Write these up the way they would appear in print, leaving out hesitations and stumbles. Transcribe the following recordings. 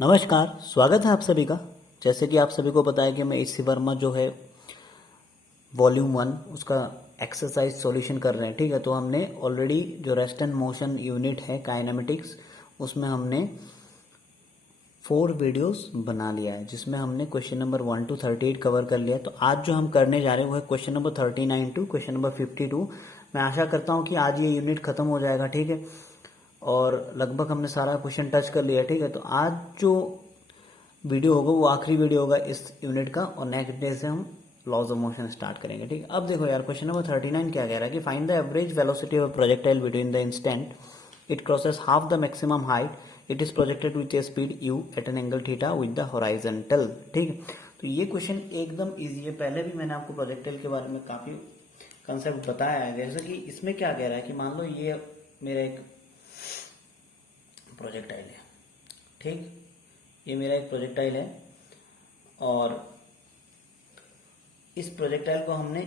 नमस्कार, स्वागत है आप सभी का। जैसे कि आप सभी को पता है कि मैं इसी वर्मा जो है वॉल्यूम 1 उसका एक्सरसाइज सॉल्यूशन कर रहे हैं। ठीक है, तो हमने ऑलरेडी जो रेस्ट एंड मोशन यूनिट है काइनेमेटिक्स, उसमें हमने 4 वीडियोस बना लिया है, जिसमें हमने क्वेश्चन नंबर 1 to 38 कवर कर लिया है। तो आज जो हम करने जा रहे हैं वो है question number 39 to question number 52। मैं आशा करता हूँ कि आज ये यूनिट खत्म हो जाएगा। ठीक है, और लगभग हमने सारा क्वेश्चन टच कर लिया। ठीक है, तो आज जो वीडियो होगा वो आखिरी वीडियो होगा इस यूनिट का, और नेक्स्ट डे से हम लॉज ऑफ मोशन स्टार्ट करेंगे। ठीक है, अब देखो यार, क्वेश्चन नंबर 39 क्या कह रहा है कि find the average velocity of projectile between the instant it crosses half the maximum height it is projected with a speed u at an angle theta with the horizontal. ठीक है, तो ये question एकदम इजी है। पहले भी मैंने आपको प्रोजेक्टाइल के बारे में काफी कंसेप्ट बताया है। जैसे कि इसमें क्या कह रहा है कि मान लो ये मेरा एक प्रोजेक्टाइल है। ठीक, ये मेरा एक प्रोजेक्टाइल है और इस प्रोजेक्टाइल को हमने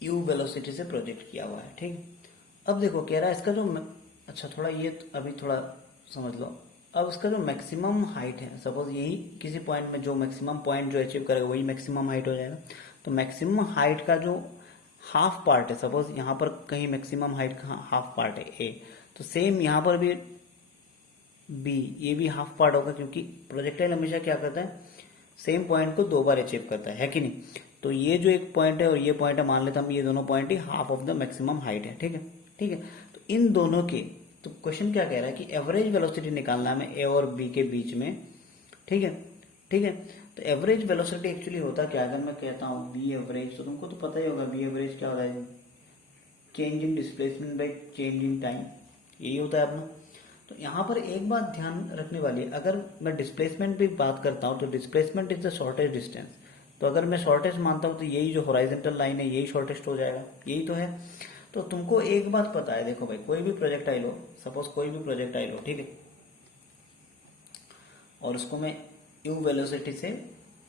u वेलोसिटी से प्रोजेक्ट किया हुआ है। ठीक, अब देखो कह रहा है इसका जो अच्छा थोड़ा ये अभी थोड़ा समझ लो। अब इसका जो मैक्सिमम हाइट है, सपोज यही किसी पॉइंट में जो मैक्सिमम पॉइंट जो अचीव करेगा वही मैक्सिमम हाइट हो जाएगा। तो मैक्सिमम हाइट का जो हाफ पार्ट है, सपोज यहाँ पर कहीं मैक्सिमम हाइट का हाफ पार्ट है ए, तो सेम यहाँ पर भी बी, ये भी हाफ पार्ट होगा, क्योंकि प्रोजेक्टाइल हमेशा क्या करता है, सेम पॉइंट को 2 बार अचीव करता है कि नहीं। तो ये जो एक पॉइंट है और ये पॉइंट है, मान लेते हम ये दोनों point he half of the maximum height है। ठीक है, ठीक है, तो इन दोनों के, तो क्वेश्चन क्या कह रहा है कि एवरेज वेलोसिटी निकालना है ए और बी के बीच में। ठीक है, ठीक है, तो एवरेज वेलोसिटी एक्चुअली होता क्या है, अगर मैं कहता हूँ बी एवरेज, तो तुमको तो पता ही होगा बी एवरेज क्या होता है, change in displacement by change in time, यही होता है अपना। तो यहाँ पर एक बात ध्यान रखने वाली है, अगर मैं डिस्प्लेसमेंट भी बात करता हूँ तो displacement is the shortest distance. तो अगर मैं शॉर्टेस्ट मानता हूँ तो यही जो हॉराइजॉन्टल लाइन है यही शॉर्टेस्ट हो जाएगा, यही तो है। तो तुमको एक बात पता है, देखो भाई, कोई भी प्रोजेक्टाइल हो, सपोज कोई भी प्रोजेक्टाइल हो, ठीक है, और उसको मैं यू वेलोसिटी से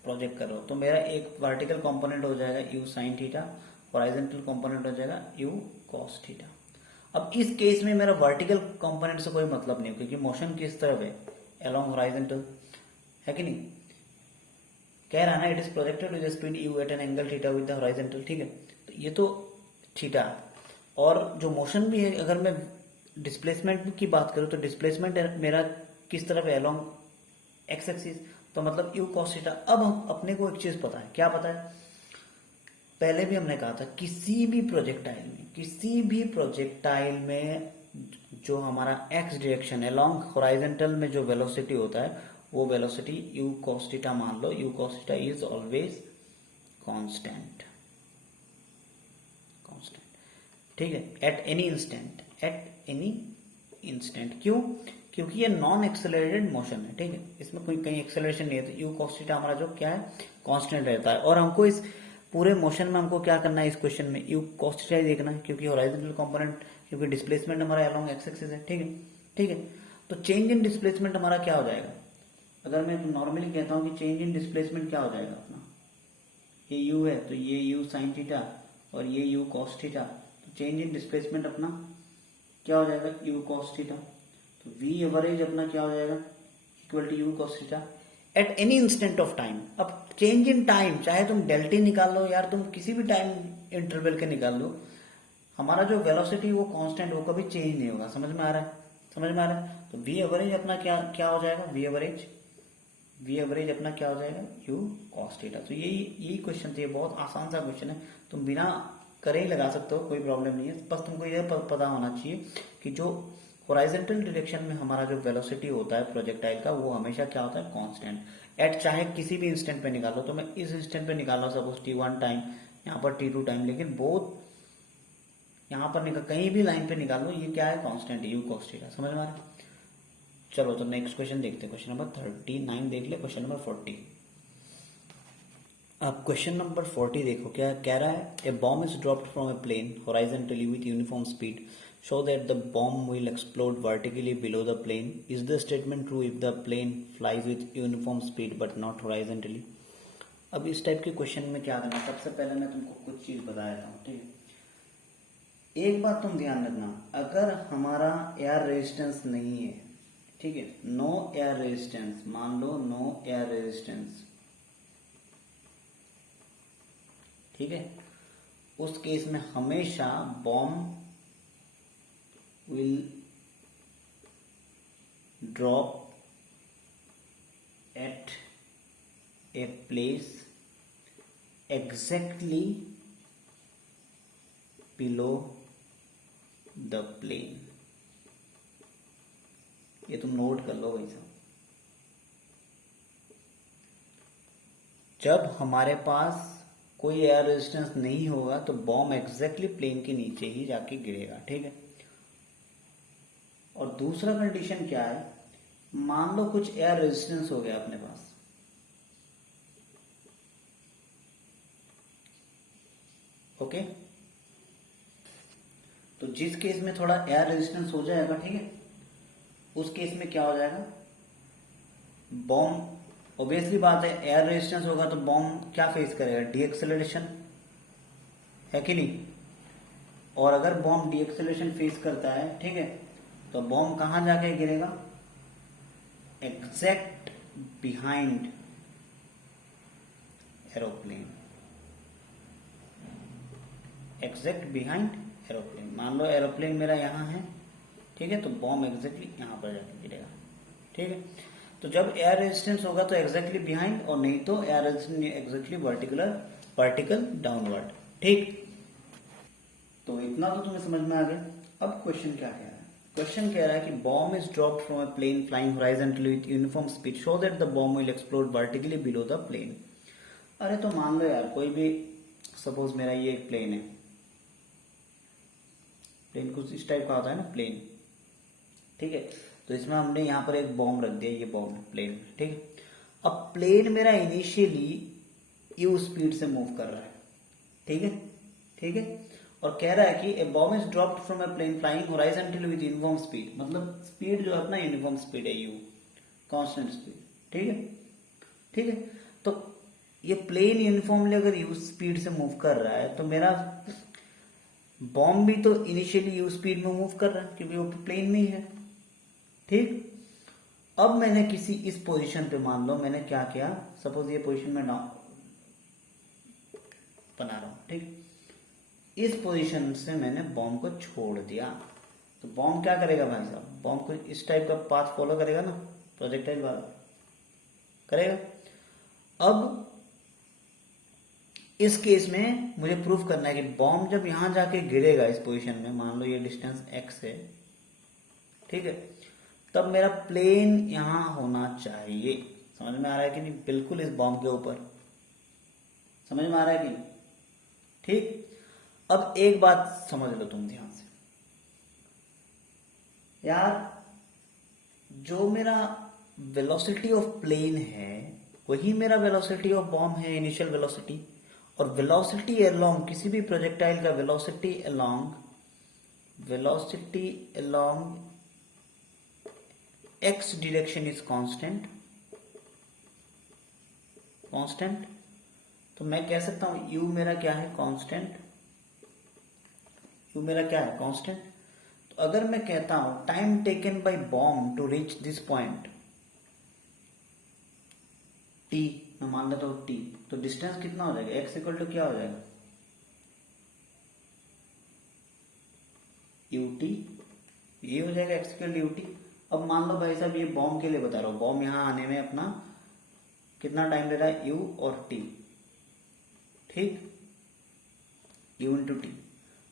प्रोजेक्ट कर रहा हूँ, तो मेरा एक वर्टिकल कंपोनेंट हो जाएगा you sine theta, horizontal component हो जाएगा यू कॉस थीटा। अब इस केस में मेरा वर्टिकल कंपोनेंट से कोई मतलब नहीं, क्योंकि मोशन किस तरफ है, अलोंग हॉराइजॉन्टल, है कि नहीं। कह रहा है ना, it is projected with speed u at an angle theta with the horizontal. ठीक है, तो ये तो थीटा, और जो मोशन भी है, अगर मैं डिस्प्लेसमेंट की बात करूं तो डिस्प्लेसमेंट मेरा किस तरफ है, अलोंग एक्स एक्सिस, तो मतलब यू कॉस थीटा। अब हम अपने को एक चीज पता है, क्या पता है, पहले भी हमने कहा था किसी भी प्रोजेक्टाइल में जो हमारा एक्स डायरेक्शन अलोंग हॉराइजॉन्टल में जो वेलोसिटी होता है, वो वेलोसिटी यू कॉस थीटा मान लो। U cos theta is always constant, constant. ठीक है, एट एनी इंस्टेंट। क्यों? क्योंकि ये नॉन एक्सेलरेटेड मोशन है। ठीक है, इसमें कोई कहीं एक्सेलरेशन नहीं है, तो यू कॉस थीटा हमारा जो क्या है, कांस्टेंट रहता है। और हमको इस पूरे मोशन में हमको क्या करना है, इस क्वेश्चन में यू कॉस थीटा ही देखना है, क्योंकि हॉराइजॉन्टल कंपोनेंट, क्योंकि डिस्प्लेसमेंट हमारा अलोंग एक्स एक्सिस है। ठीक है, ठीक है, तो चेंज इन डिस्प्लेसमेंट हमारा क्या हो जाएगा, अगर मैं नॉर्मली कहता हूं कि चेंज इन डिस्प्लेसमेंट क्या हो जाएगा अपना, ये यू है तो ये यू साइन थीटा और ये यू कॉस थीटा, तो चेंज इन डिस्प्लेसमेंट अपना क्या हो जाएगा, यू कॉस थीटा। तो वी एवरेज अपना क्या हो जाएगा, equal to u cos theta at any instant of time. अब चेंज इन टाइम, चाहे तुम डेल्टा निकाल लो यार, तुम किसी भी टाइम इंटरवल के निकाल लो, हमारा जो वेलोसिटी वो कांस्टेंट, वो कभी चेंज नहीं होगा। समझ में आ रहा है, समझ में आ रहा है। तो वी एवरेज अपना क्या क्या हो जाएगा, वी एवरेज अपना क्या हो जाएगा, यू कॉस थीटा। तो यही क्वेश्चन था, ये बहुत आसान सा क्वेश्चन है, तुम बिना करे ही लगा सकते हो, कोई प्रॉब्लम नहीं है। बस तुमको यह पता होना चाहिए कि जो हॉराइजॉन्टल डायरेक्शन में हमारा जो वेलोसिटी होता है प्रोजेक्टाइल का, वो हमेशा क्या होता है, कांस्टेंट। एट चाहे किसी भी इंस्टेंट पे निकालो, तो मैं इस इंस्टेंट पे निकाल रहा हूँ सपोज t1 टाइम, यहाँ पर t2 टाइम, लेकिन बोथ यहाँ पर निकाल, कहीं भी लाइन पे निकालो, ये क्या है, कांस्टेंट यू कॉस थीटा। समझ में आ रहा है। चलो तो नेक्स्ट क्वेश्चन देखते हैं, क्वेश्चन नंबर 39 देख ले, क्वेश्चन नंबर 40। अब क्वेश्चन नंबर 40 देखो क्या कह रहा है, a bomb is dropped from a plane horizontally with uniform speed, show that the bomb will explode vertically below the plane. Is the statement true if the plane flies with uniform speed but not horizontally? अब इस type के question में क्या करना, सबसे पहले मैं तुमको कुछ चीज बता देता हूँ। ठीक है, एक बात तुम ध्यान रखना, अगर हमारा एयर रेजिस्टेंस नहीं है, ठीक है, नो एयर रेजिस्टेंस, मान लो नो एयर रेजिस्टेंस, ठीक है, उस केस में हमेशा bomb will drop eight a place exactly below the plane। ये तुम नोट कर लो भाई साहब, जब हमारे पास कोई एयर रेजिस्टेंस नहीं होगा तो बॉम्ब एग्जैक्टली प्लेन के नीचे ही जाके गिरेगा, ठीक है। और दूसरा कंडीशन क्या है, मान लो कुछ एयर रेजिस्टेंस हो गया अपने पास, ओके, तो जिस केस में थोड़ा एयर रेजिस्टेंस हो जाएगा, ठीक है, उस केस में क्या हो जाएगा, बॉम्ब, ऑब्वियसली बात है एयर रेजिस्टेंस होगा तो बॉम्ब क्या फेस करेगा, डीएक्सेलरेशन, है कि नहीं। और अगर बॉम्ब डीएक्सेलरेशन फेस करता है, ठीक है, तो बॉम्ब कहां जाके गिरेगा, exact behind aeroplane, exact behind aeroplane. मान लो एरोप्लेन मेरा यहाँ है, ठीक है, तो बॉम्ब एग्जैक्टली यहाँ पर जाके गिरेगा, ठीक है। तो जब एयर रेजिस्टेंस होगा तो एग्जैक्टली बिहाइंड, और नहीं तो air resistance exactly vertical downward, ठीक। तो इतना तो तुम्हें समझ में आ गया। अब क्वेश्चन क्या कह रहा है, क्वेश्चन कह रहा है कि bomb is dropped from a plane flying horizontally with uniform speed so that the bomb will explode vertically below the plane. अरे तो मान लो यार कोई भी, सपोज मेरा ये एक प्लेन है, प्लेन कुछ इस टाइप का होता है ना प्लेन, ठीक है, तो इसमें हमने यहाँ पर एक बॉम्ब रख दिया, ये बॉम्ब प्लेन, ठीक है। अब प्लेन मेरा इनिशियली यू स्पीड से मूव कर रहा है, ठीक है, ठीक है, और कह रहा है कि a bomb is dropped from a plane flying horizontally with uniform speed, मतलब स्पीड जो है अपना यूनिफॉर्म स्पीड है, यू कांस्टेंट स्पीड, ठीक है, ठीक है। तो ये प्लेन यूनिफॉर्मली अगर यू स्पीड से मूव कर रहा है तो मेरा बॉम्ब भी तो इनिशियली यू स्पीड में मूव कर रहा है क्योंकि वो प्लेन में ही है, ठीक। अब मैंने किसी इस पोजीशन पे, मान लो मैंने क्या किया, सपोज ये पोजीशन में नाउ बना रहा हूं, ठीक, इस पोजीशन से मैंने बॉम्ब को छोड़ दिया, तो बॉम्ब क्या करेगा भाई साहब, बॉम्ब को इस टाइप का पाथ फॉलो करेगा ना, प्रोजेक्टाइल वाला करेगा। अब इस केस में मुझे प्रूफ करना है कि बॉम्ब जब यहां जाके गिरेगा इस पोजीशन में, मान लो ये डिस्टेंस x है, ठीक है, तब मेरा प्लेन यहां होना चाहिए। समझ में आ रहा है कि नहीं, बिल्कुल इस बॉम्ब के ऊपर, समझ में आ रहा है कि नहीं, ठीक। अब एक बात समझ लो तुम ध्यान से यार, जो मेरा वेलोसिटी ऑफ प्लेन है वही मेरा वेलोसिटी ऑफ बॉम्ब है, इनिशियल वेलोसिटी। और वेलोसिटी अलोंग किसी भी प्रोजेक्टाइल का velocity along x direction is constant, constant. तो मैं कह सकता हूं u मेरा क्या है, कांस्टेंट, u मेरा क्या है, कांस्टेंट। तो अगर मैं कहता हूं time taken by bomb to reach this point t, मैं मान लेता हूं t, तो डिस्टेंस कितना हो जाएगा, x इक्वल टू क्या हो जाएगा, ut, ये हो जाएगा x इक्वल टू ut। अब मान लो भाई साहब ये बॉम्ब के लिए बता रहा हूं, बॉम्ब यहां आने में अपना कितना टाइम ले रहा है, u और t, ठीक, u इंटू टी।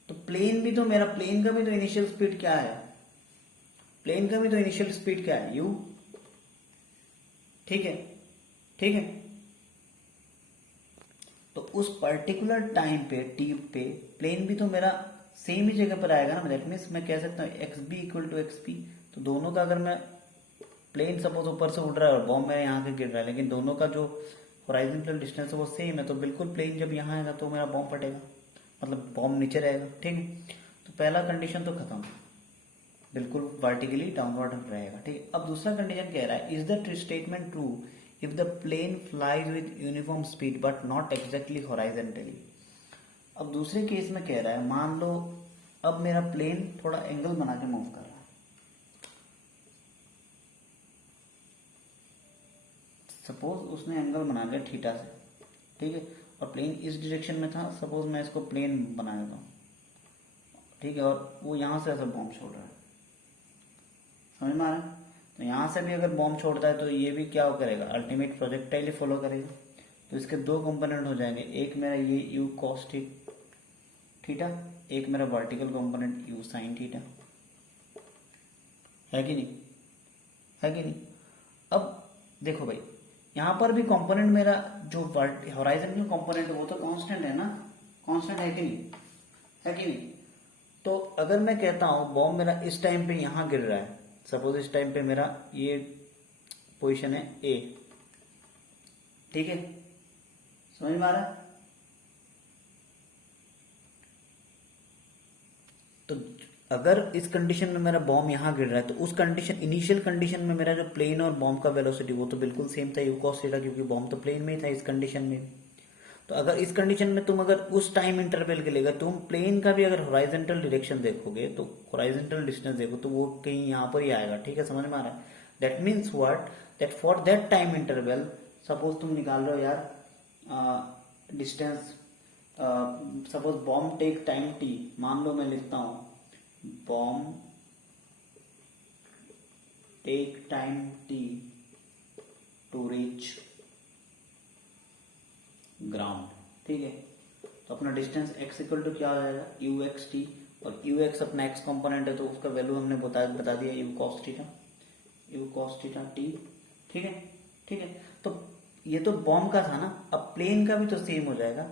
तो प्लेन भी तो मेरा, प्लेन का भी तो इनिशियल स्पीड क्या है, प्लेन का भी तो इनिशियल स्पीड क्या है, u, ठीक है, ठीक है। तो उस पर्टिकुलर टाइम पे t पे प्लेन भी तो मेरा सेम ही जगह पर आएगा ना, दैट मीन्स मैं कह सकता हूँ x b equal to x p. तो दोनों का अगर मैं, प्लेन सपोज ऊपर से उड़ रहा है और बॉम्ब मेरे यहाँ के गिर रहा है, लेकिन दोनों का जो हॉराइजॉन्टल डिस्टेंस है वो सेम है, तो बिल्कुल प्लेन जब यहाँ आएगा तो मेरा बॉम्ब फटेगा, मतलब बॉम्ब नीचे रहेगा, ठीक है। तो पहला कंडीशन तो खत्म, बिल्कुल वर्टिकली डाउनवर्ड रहेगा, ठीक है। अब दूसरा कंडीशन कह रहा है, is the statement true if the plane flies with uniform speed but not exactly horizontally. अब दूसरे केस में कह रहा है, मान लो अब मेरा प्लेन थोड़ा एंगल बना के मूव कर रहा है, सपोज उसने एंगल बना दिया थीटा से, ठीक है, और प्लेन इस डायरेक्शन में था, सपोज मैं इसको प्लेन बना देता हूँ, ठीक है, और वो यहाँ से ऐसा बॉम्ब छोड़ रहा है, समझ में आ रहा है? तो यहाँ से भी अगर बॉम्ब छोड़ता है तो ये भी क्या करेगा, अल्टीमेट प्रोजेक्टाइल ही फॉलो करेगा। तो इसके दो कंपोनेंट हो जाएंगे, एक मेरा ये यू कॉस थीटा, एक मेरा vertical component you sine theta, है कि नहीं, है कि नहीं? अब देखो भाई, यहाँ पर भी कंपोनेंट मेरा जो हॉराइजॉन्टल कंपोनेंट वो तो कांस्टेंट है ना, कांस्टेंट है कि नहीं, है कि नहीं? तो अगर मैं कहता हूं बॉम्ब मेरा इस टाइम पे यहां गिर रहा है, सपोज इस टाइम पे मेरा ये पोजीशन है ए, ठीक है, समझ में आ रहा है? तो अगर इस कंडीशन में मेरा बॉम्ब यहां गिर रहा है तो उस कंडीशन, इनिशियल कंडीशन में मेरा जो प्लेन और बॉम्ब का वेलोसिटी वो तो बिल्कुल सेम था, यू कॉस थीटा, क्योंकि बॉम्ब तो प्लेन में ही था इस कंडीशन में। तो अगर इस कंडीशन में तुम अगर उस टाइम इंटरवल के लिए तुम प्लेन का भी अगर हॉराइजॉन्टल डायरेक्शन देखोगे तो हॉराइजॉन्टल डिस्टेंस देखो तो वो कहीं यहाँ पर ही आएगा, ठीक है, समझ में आ रहा है? That means what, that for that time interval, suppose तुम निकाल रहे हो यार distance, suppose bomb take time t, मान लो मैं लिखता हूं bomb take time t to reach ground, ठीक है, तो अपना डिस्टेंस x इक्वल टू क्या हो जाएगा, यू एक्स टी, और यू एक्स अपना x कंपोनेंट है तो उसका वैल्यू हमने बता दिया यू कॉस थीटा टी, ठीक है, ठीक है। तो ये तो बॉम्ब का था ना, अब प्लेन का भी तो सेम हो जाएगा,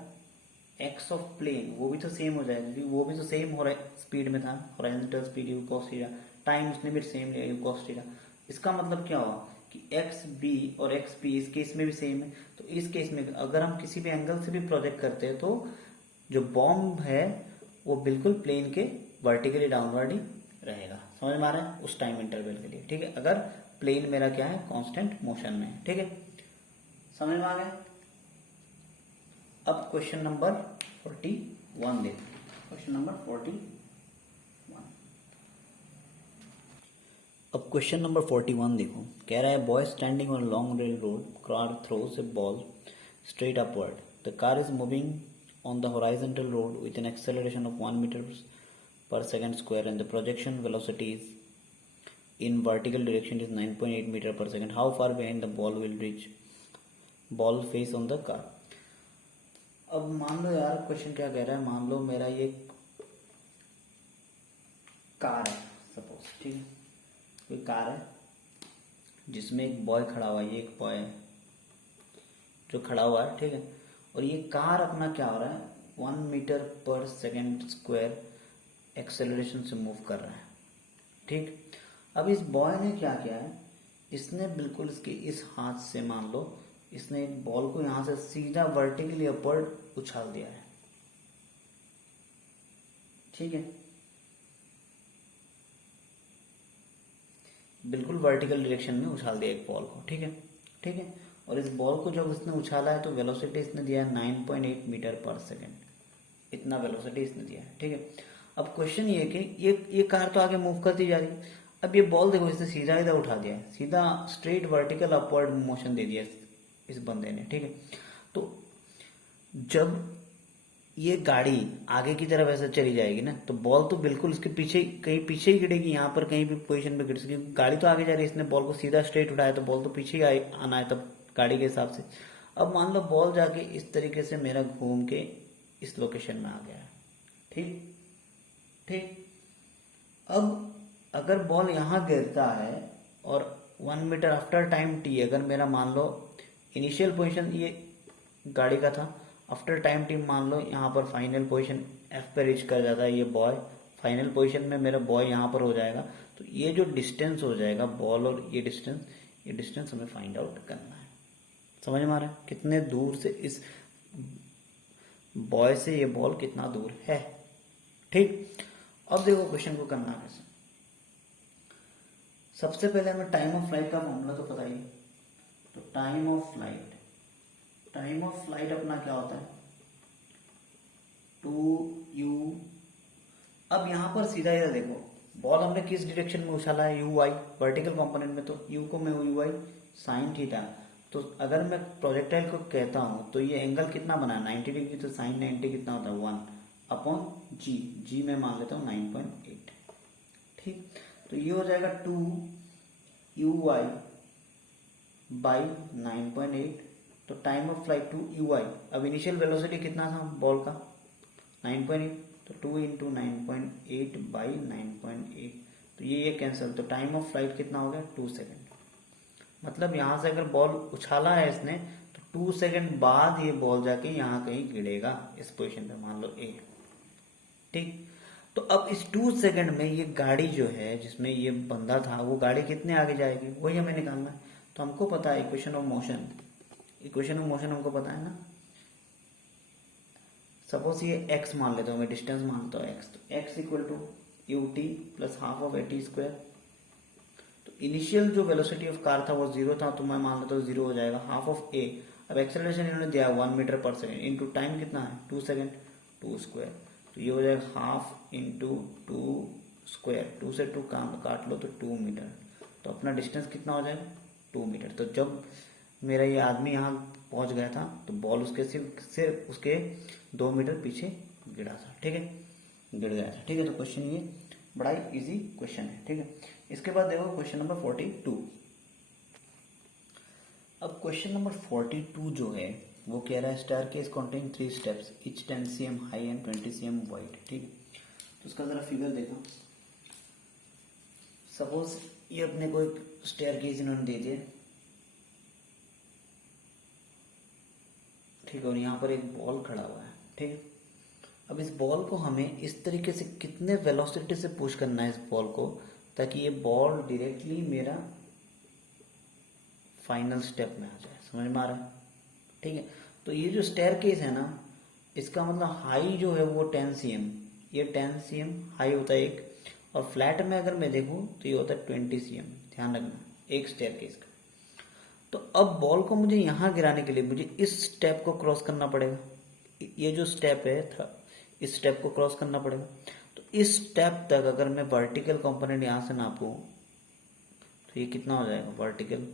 एक्स ऑफ प्लेन वो भी तो सेम हो जाएगा क्योंकि वो भी तो सेम हो रहा है स्पीड में था, horizontal speed you cos theta, time उसने भी सेम लिया यू कॉस थीटा। इसका मतलब क्या हुआ कि एक्स बी और एक्स पी इस केस में भी सेम है, तो इस केस में अगर हम किसी भी एंगल से भी प्रोजेक्ट करते हैं तो जो बॉम्ब है वो बिल्कुल प्लेन के वर्टिकली डाउनवर्ड ही रहेगा, समझ में आ रहा है, उस टाइम इंटरवल के लिए, ठीक है, अगर प्लेन मेरा क्या है, कांस्टेंट मोशन में है, ठीक है, समझ में आ गया? अब क्वेश्चन नंबर 41 देखो, क्वेश्चन नंबर 41। अब क्वेश्चन नंबर 41 देखो, कह रहा है boy standing on long rail road, car throws a ball straight upward, the car is moving on the horizontal road with an acceleration of 1 meter per second square and the projection velocity is in vertical direction is 9.8 meter per second. How far behind the ball will reach ball face on the car? अब मान लो यार question क्या कह रहा है, मान लो मेरा ये कार है सपोज, ठीक है, कोई कार है जिसमें एक बॉय खड़ा हुआ है, ये एक बॉय है जो खड़ा हुआ है, ठीक है, और ये कार अपना क्या हो रहा है 1 metre per second square acceleration से मूव कर रहा है, ठीक। अब इस बॉय ने क्या किया है, इसने बिल्कुल इसके इस हाथ से मान लो इसने एक बॉल को यहां से सीधा वर्टिकली अपवर्ड उछाल दिया है, ठीक है, बिल्कुल वर्टिकल डायरेक्शन में उछाल दिया एक बॉल को, ठीक है, ठीक है, और इस बॉल को जब इसने उछाला है तो वेलोसिटी इसने दिया है 9.8 मीटर पर सेकेंड, इतना वेलोसिटी इसने दिया है, ठीक है। अब क्वेश्चन ये है कि ये कार तो आगे मूव करती जा रही है, अब ये बॉल देखो इसने सीधा इधर उठा दिया है, सीधा स्ट्रेट वर्टिकल अपवर्ड मोशन दे दिया इस बंदे ने, ठीक है। तो जब ये गाड़ी आगे की तरफ ऐसे चली जाएगी ना तो बॉल तो बिल्कुल उसके पीछे कहीं पीछे ही गिरेगी, यहाँ पर कहीं भी पोजीशन पे गिर सकेगी, गाड़ी तो आगे जा रही है, इसने बॉल को सीधा स्ट्रेट उठाया तो बॉल तो पीछे ही आना है तब गाड़ी के हिसाब से। अब मान लो बॉल जाके इस तरीके से मेरा घूम के इस लोकेशन में आ गया है, ठीक ठीक। अब अगर बॉल यहाँ गिरता है और 1 मीटर आफ्टर टाइम टी, अगर मेरा मान लो इनिशियल पोजीशन ये गाड़ी का था, आफ्टर टाइम टी मान लो यहाँ पर फाइनल पोजीशन एफ पे रीच कर जाता है ये बॉय, फाइनल पोजीशन में मेरा बॉय यहाँ पर हो जाएगा, तो ये जो डिस्टेंस हो जाएगा बॉल और ये डिस्टेंस हमें फाइंड आउट करना है, समझ में आ रहा है कितने दूर से इस बॉय से ये बॉल कितना दूर है, ठीक। अब देखो क्वेश्चन को करना कैसे, सबसे पहले हमें टाइम ऑफ फ्लाइट का मामला तो पता ही, तो टाइम ऑफ फ्लाइट अपना क्या होता है 2u। अब यहां पर सीधा इधर देखो बॉल हमने किस डायरेक्शन में उछाला है, यू वाई वर्टिकल कंपोनेंट में, तो u को मैं यू वाई साइन थीटा, तो अगर मैं प्रोजेक्टाइल को कहता हूं तो ये एंगल कितना बना है 90 डिग्री, तो साइन 90 कितना होता है 1/g, जी में मान लेता हूँ 9.8। ठीक, तो ये हो जाएगा 2uy बाई 9.8। तो टाइम ऑफ फ्लाइट 2uy, अब इनिशियल वेलोसिटी कितना था बॉल का 9.8, तो 2 इंटू 9.8 बाई 9.8, तो ये कैंसिल, तो टाइम ऑफ फ्लाइट कितना हो गया 2 सेकेंड। मतलब यहां से अगर बॉल उछाला है इसने तो 2 सेकेंड बाद ये बॉल जाके यहाँ कहीं गिरेगा इस पोजीशन पे, मान लो ए। ठीक, तो अब इस 2 सेकेंड में ये गाड़ी जो है जिसमें ये बंदा था वो गाड़ी कितने आगे जाएगी वही हमें निकालना है। तो हमको पता है equation of motion, equation of motion हमको पता है ना। सपोज ये x मान लेता हूँ मैं, डिस्टेंस मानता हूँ x, तो x equal to u t plus half of a t square. तो इनिशियल जो वेलोसिटी ऑफ कार था वो 0 था, तो मैं मान लेता हूँ 0 हो जाएगा हाफ ऑफ ए। अब एक्सेलरेशन इन्होंने दिया 1 metre per second, into time कितना है 2 सेकेंड, 2 स्क्वायर, तो ये हो जाएगा हाफ इंटू 2 स्क्वायर, 2 से 2 काट लो तो 2 मीटर। तो अपना डिस्टेंस कितना हो जाएगा 2 मीटर। तो जब मेरा ये आदमी यहाँ पहुंच गया था तो बॉल उसके सिर्फ उसके 2 मीटर पीछे गिरा था। ठीक है, गिर गया था। ठीक है, तो क्वेश्चन ये बड़ा ही इजी क्वेश्चन है। ठीक है, इसके बाद देखो क्वेश्चन नंबर 42। अब क्वेश्चन नंबर 42 जो है वो कह रहा है staircase containing 3 steps, each 10 cm high and 20 cm wide. ठीक है, तो उसका जरा फिगर देखो। सपोज ये अपने को एक स्टेयरकेस इन्होंने दे दिया, ठीक है, और यहाँ पर एक बॉल खड़ा हुआ है। ठीक है, अब इस बॉल को हमें इस तरीके से कितने वेलोसिटी से पुश करना है इस बॉल को, ताकि ये बॉल डायरेक्टली मेरा फाइनल स्टेप में आ जाए। समझ में आ रहा है? ठीक है, तो ये जो स्टेयरकेस है ना, इसका मतलब हाई जो है वो 10 cm, ये 10 cm हाई होता है एक, और फ्लैट में अगर मैं देखूं तो ये होता है 20 cm। ध्यान रखना एक स्टेयरकेस का। तो अब बॉल को मुझे यहाँ गिराने के लिए मुझे इस स्टेप को क्रॉस करना पड़ेगा, ये जो स्टेप है इस स्टेप को क्रॉस करना पड़ेगा। तो इस स्टेप तक अगर मैं वर्टिकल कंपोनेंट यहाँ से नापूं तो ये कितना हो जाएगा वर्टिकल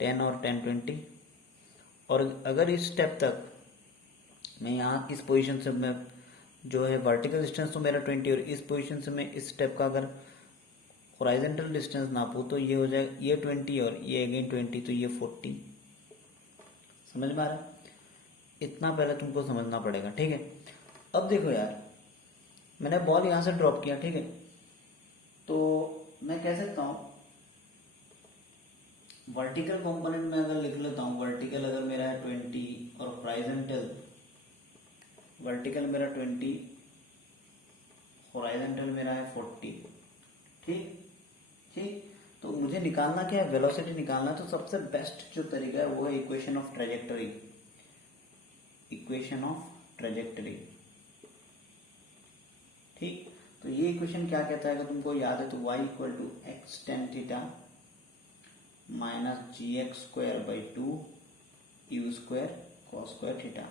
10 और 10 20, और अगर इस स्टेप तक मैं यहाँ इस पोजीशन से मैं जो है वर्टिकल डिस्टेंस तो मेरा 20, और इस पोजीशन से मैं इस स्टेप का अगर हॉरिजॉन्टल डिस्टेंस नापूं तो ये हो जाएगा ये 20 और ये अगेन 20, तो ये 40। समझ में आ रहा है? इतना पहले तुमको समझना पड़ेगा। ठीक है, अब देखो यार, मैंने बॉल यहाँ से ड्रॉप किया, ठीक है, तो मैं कह सकता हूँ वर्टिकल कंपोनेंट में अगर लिख लेता हूँ, वर्टिकल अगर मेरा है 20 और हॉरिजॉन्टल, वर्टिकल मेरा 20, हॉरिजॉन्टल मेरा है 40। ठीक ठीक, तो मुझे निकालना क्या है, वेलोसिटी निकालना। तो सबसे बेस्ट जो तरीका है वो है equation of trajectory, equation of trajectory. ठीक, तो ये इक्वेशन क्या कहता है अगर तुमको याद है तो y equal to x tan theta minus g x square by 2 u square cos square theta.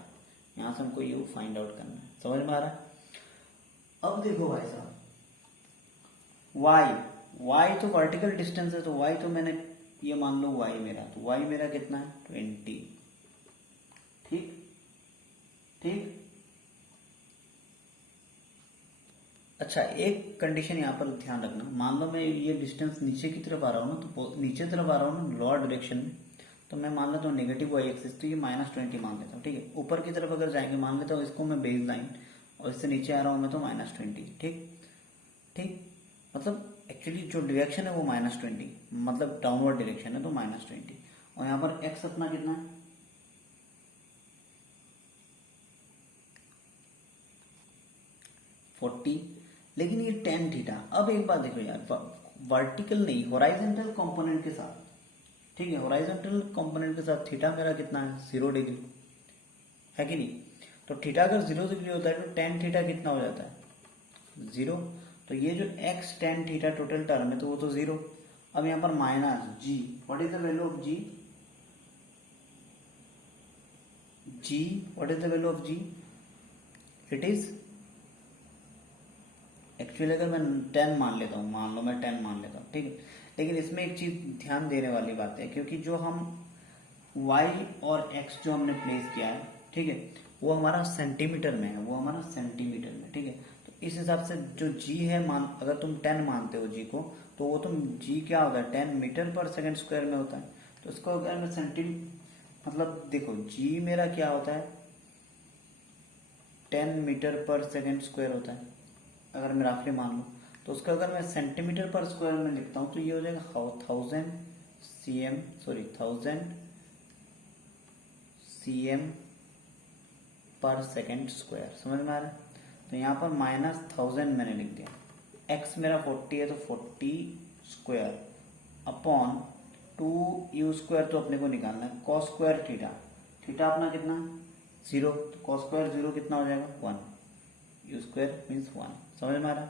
यहां से हमको यू फाइंड आउट करना है। समझ में आ रहा है? अब देखो भाई साहब, y तो वर्टिकल डिस्टेंस है, तो y तो मैंने ये मान लो y मेरा, तो y मेरा कितना है 20। ठीक ठीक, अच्छा एक कंडीशन यहाँ पर ध्यान रखना, मान लो मैं ये डिस्टेंस नीचे की तरफ आ रहा हूँ ना, तो नीचे तरफ आ रहा हूँ ना लोअर डायरेक्शन में, तो मैं मान लेता हूँ नेगेटिव वाई एक्सिस, तो ये -20 मान लेता हूँ। ठीक है, ऊपर की तरफ अगर जाएंगे मान लेता हूँ इसको मैं बेस लाइन, और इससे नीचे आ रहा हूँ मैं तो -20। ठीक ठीक, मतलब एक्चुअली जो डायरेक्शन है वो -20, मतलब डाउनवर्ड डायरेक्शन है तो -20, और यहाँ पर एक्स अपना कितना है 40, लेकिन ये 10 थीटा। अब एक बात देखो यार, वर्टिकल नहीं हॉरिजॉन्टल कंपोनेंट के साथ, ठीक है, हॉरिजॉन्टल कंपोनेंट के साथ थीटा मेरा कितना है 0 डिग्री है कि नहीं। तो थीटा अगर 0 डिग्री होता है तो टेन थीटा कितना हो जाता है 0। तो ये जो x tan theta total term है तो वो तो 0। अब यहाँ पर minus g, what is the value of g, g what is the value of g, it is actually अगर मैं 10 मान लेता हूँ, मान लो मैं 10 मान लेता हूँ, ठीक है, लेकिन इसमें एक चीज ध्यान देने वाली बात है, क्योंकि जो हम वाई और एक्स जो हमने प्लेस किया है, ठीक है, वो हमारा सेंटीमीटर में है, वो हमारा सेंटीमीटर में, ठीक है। तो इस हिसाब से जो जी है, मान अगर तुम 10 मानते हो जी को, तो वो तुम जी क्या होता है 10 मीटर पर सेकंड स्क्वायर में होता है। तो इसको अगर मैं मतलब देखो जी मेरा क्या होता है 10 मीटर पर सेकंड स्क्वायर होता है, अगर मैं राफली मान लूँ। तो उसका अगर मैं सेंटीमीटर पर स्क्वायर में लिखता हूँ तो ये हो जाएगा 1000 cm पर सेकेंड स्क्वायर। समझ में आ रहा है? तो यहाँ पर -1000 मैंने लिख दिया। x मेरा 40 है तो 40 स्क्वायर अपॉन 2u स्क्वायर तो अपने को निकालना है, कॉस स्क्वायर थीटा, थीटा अपना कितना 0, तो कॉस स्क्वायर 0 कितना हो जाएगा 1, u स्क्वायर मीन्स 1। समझ में आ रहा है?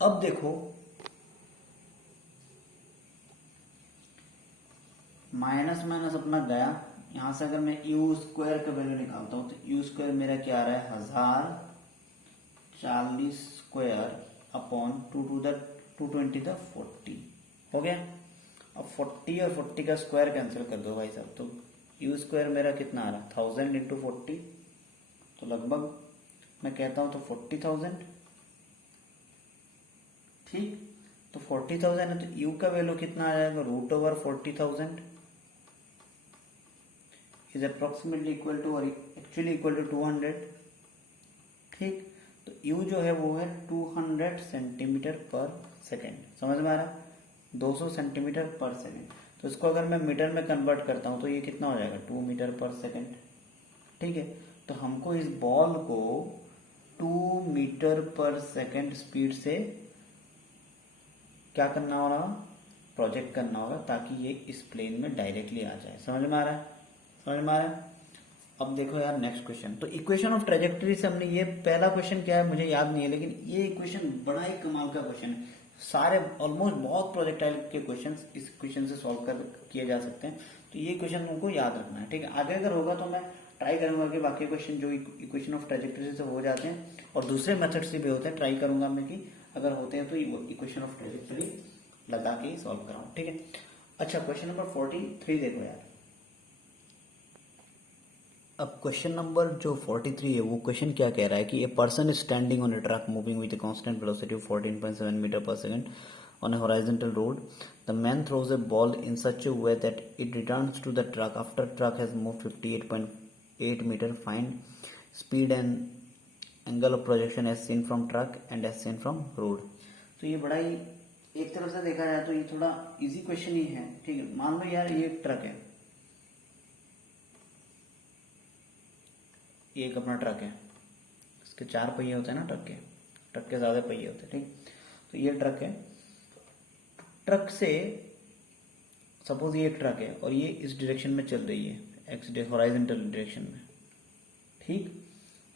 अब देखो माइनस माइनस अपना गया, यहां से अगर मैं यू स्क्वायर का वैल्यू निकालता हूं तो यू स्क्वायर मेरा क्या आ रहा है 1040 स्क्वायर अपॉन 220 हो गया। अब 40 और 40 का स्क्वायर कैंसिल कर दो भाई साहब, तो यू स्क्वायर मेरा कितना आ रहा है 1000 इंटू 40, तो लगभग मैं कहता हूं तो 40,000, ठीक। तो 40,000 है तो यू का वैल्यू कितना आ जाएगा √40,000 इज अप्रोक्सीमेटली इक्वल टू और एक्चुअली इक्वल टू 200, ठीक। तो यू जो है वो है 200 सेंटीमीटर पर सेकेंड। समझ में आ रहा है? 200 सेंटीमीटर पर सेकेंड। तो इसको अगर मैं मीटर में कन्वर्ट करता हूं तो ये कितना हो जाएगा 2 मीटर पर सेकेंड, ठीक है। तो हमको इस बॉल को 2 मीटर पर सेकेंड स्पीड से क्या करना होगा, प्रोजेक्ट करना होगा, ताकि ये इस प्लेन में डायरेक्टली आ जाए। समझ में आ रहा है? समझ में आ रहा है? अब देखो यार नेक्स्ट क्वेश्चन। तो इक्वेशन ऑफ ट्रेजेक्टरी से हमने ये पहला क्वेश्चन क्या है मुझे याद नहीं है, लेकिन ये इक्वेशन बड़ा ही कमाल का क्वेश्चन है। सारे ऑलमोस्ट बहुत प्रोजेक्टाइल के क्वेश्चन इस क्वेश्चन से सॉल्व कर किए जा सकते हैं। तो ये क्वेश्चन तुमको याद रखना है, ठीक है। आगे अगर होगा तो मैं ट्राई करूंगा कि बाकी क्वेश्चन जो इक्वेशन ऑफ ट्रेजेक्टरी से हो जाते हैं और दूसरे मेथड से भी होते हैं, ट्राई करूंगा मैं कि अगर होते हैं तो इक्वेशन ऑफ ट्रेजेक्टरी लगा के ही सॉल्व कराऊं, ठीक है। अच्छा क्वेश्चन नंबर 43 देखो यार। अब क्वेश्चन नंबर जो 43 है वो क्वेश्चन क्या कह रहा है कि a person is standing on a truck moving with constant velocity of 14.7 metre per second on a horizontal road. The man throws a ball in such a way that it returns to the truck after truck has moved 58.8 meter. Find speed and angle of projection as seen from truck and as seen from road. तो ये बड़ा ही एक तरफ से देखा जाए तो ये थोड़ा इजी क्वेश्चन ही है, ठीक है। मान लो यार ये एक ट्रक है, ये एक अपना ट्रक है, इसके 4 पहिए होते हैं ना ट्रक के ज्यादा पहिए होते हैं, ठीक। तो ये ट्रक है, ट्रक से सपोज ये एक ट्रक है और ये इस डायरेक्शन में चल रही है, एक्स हॉरिजॉन्टल डायरेक्शन में, ठीक।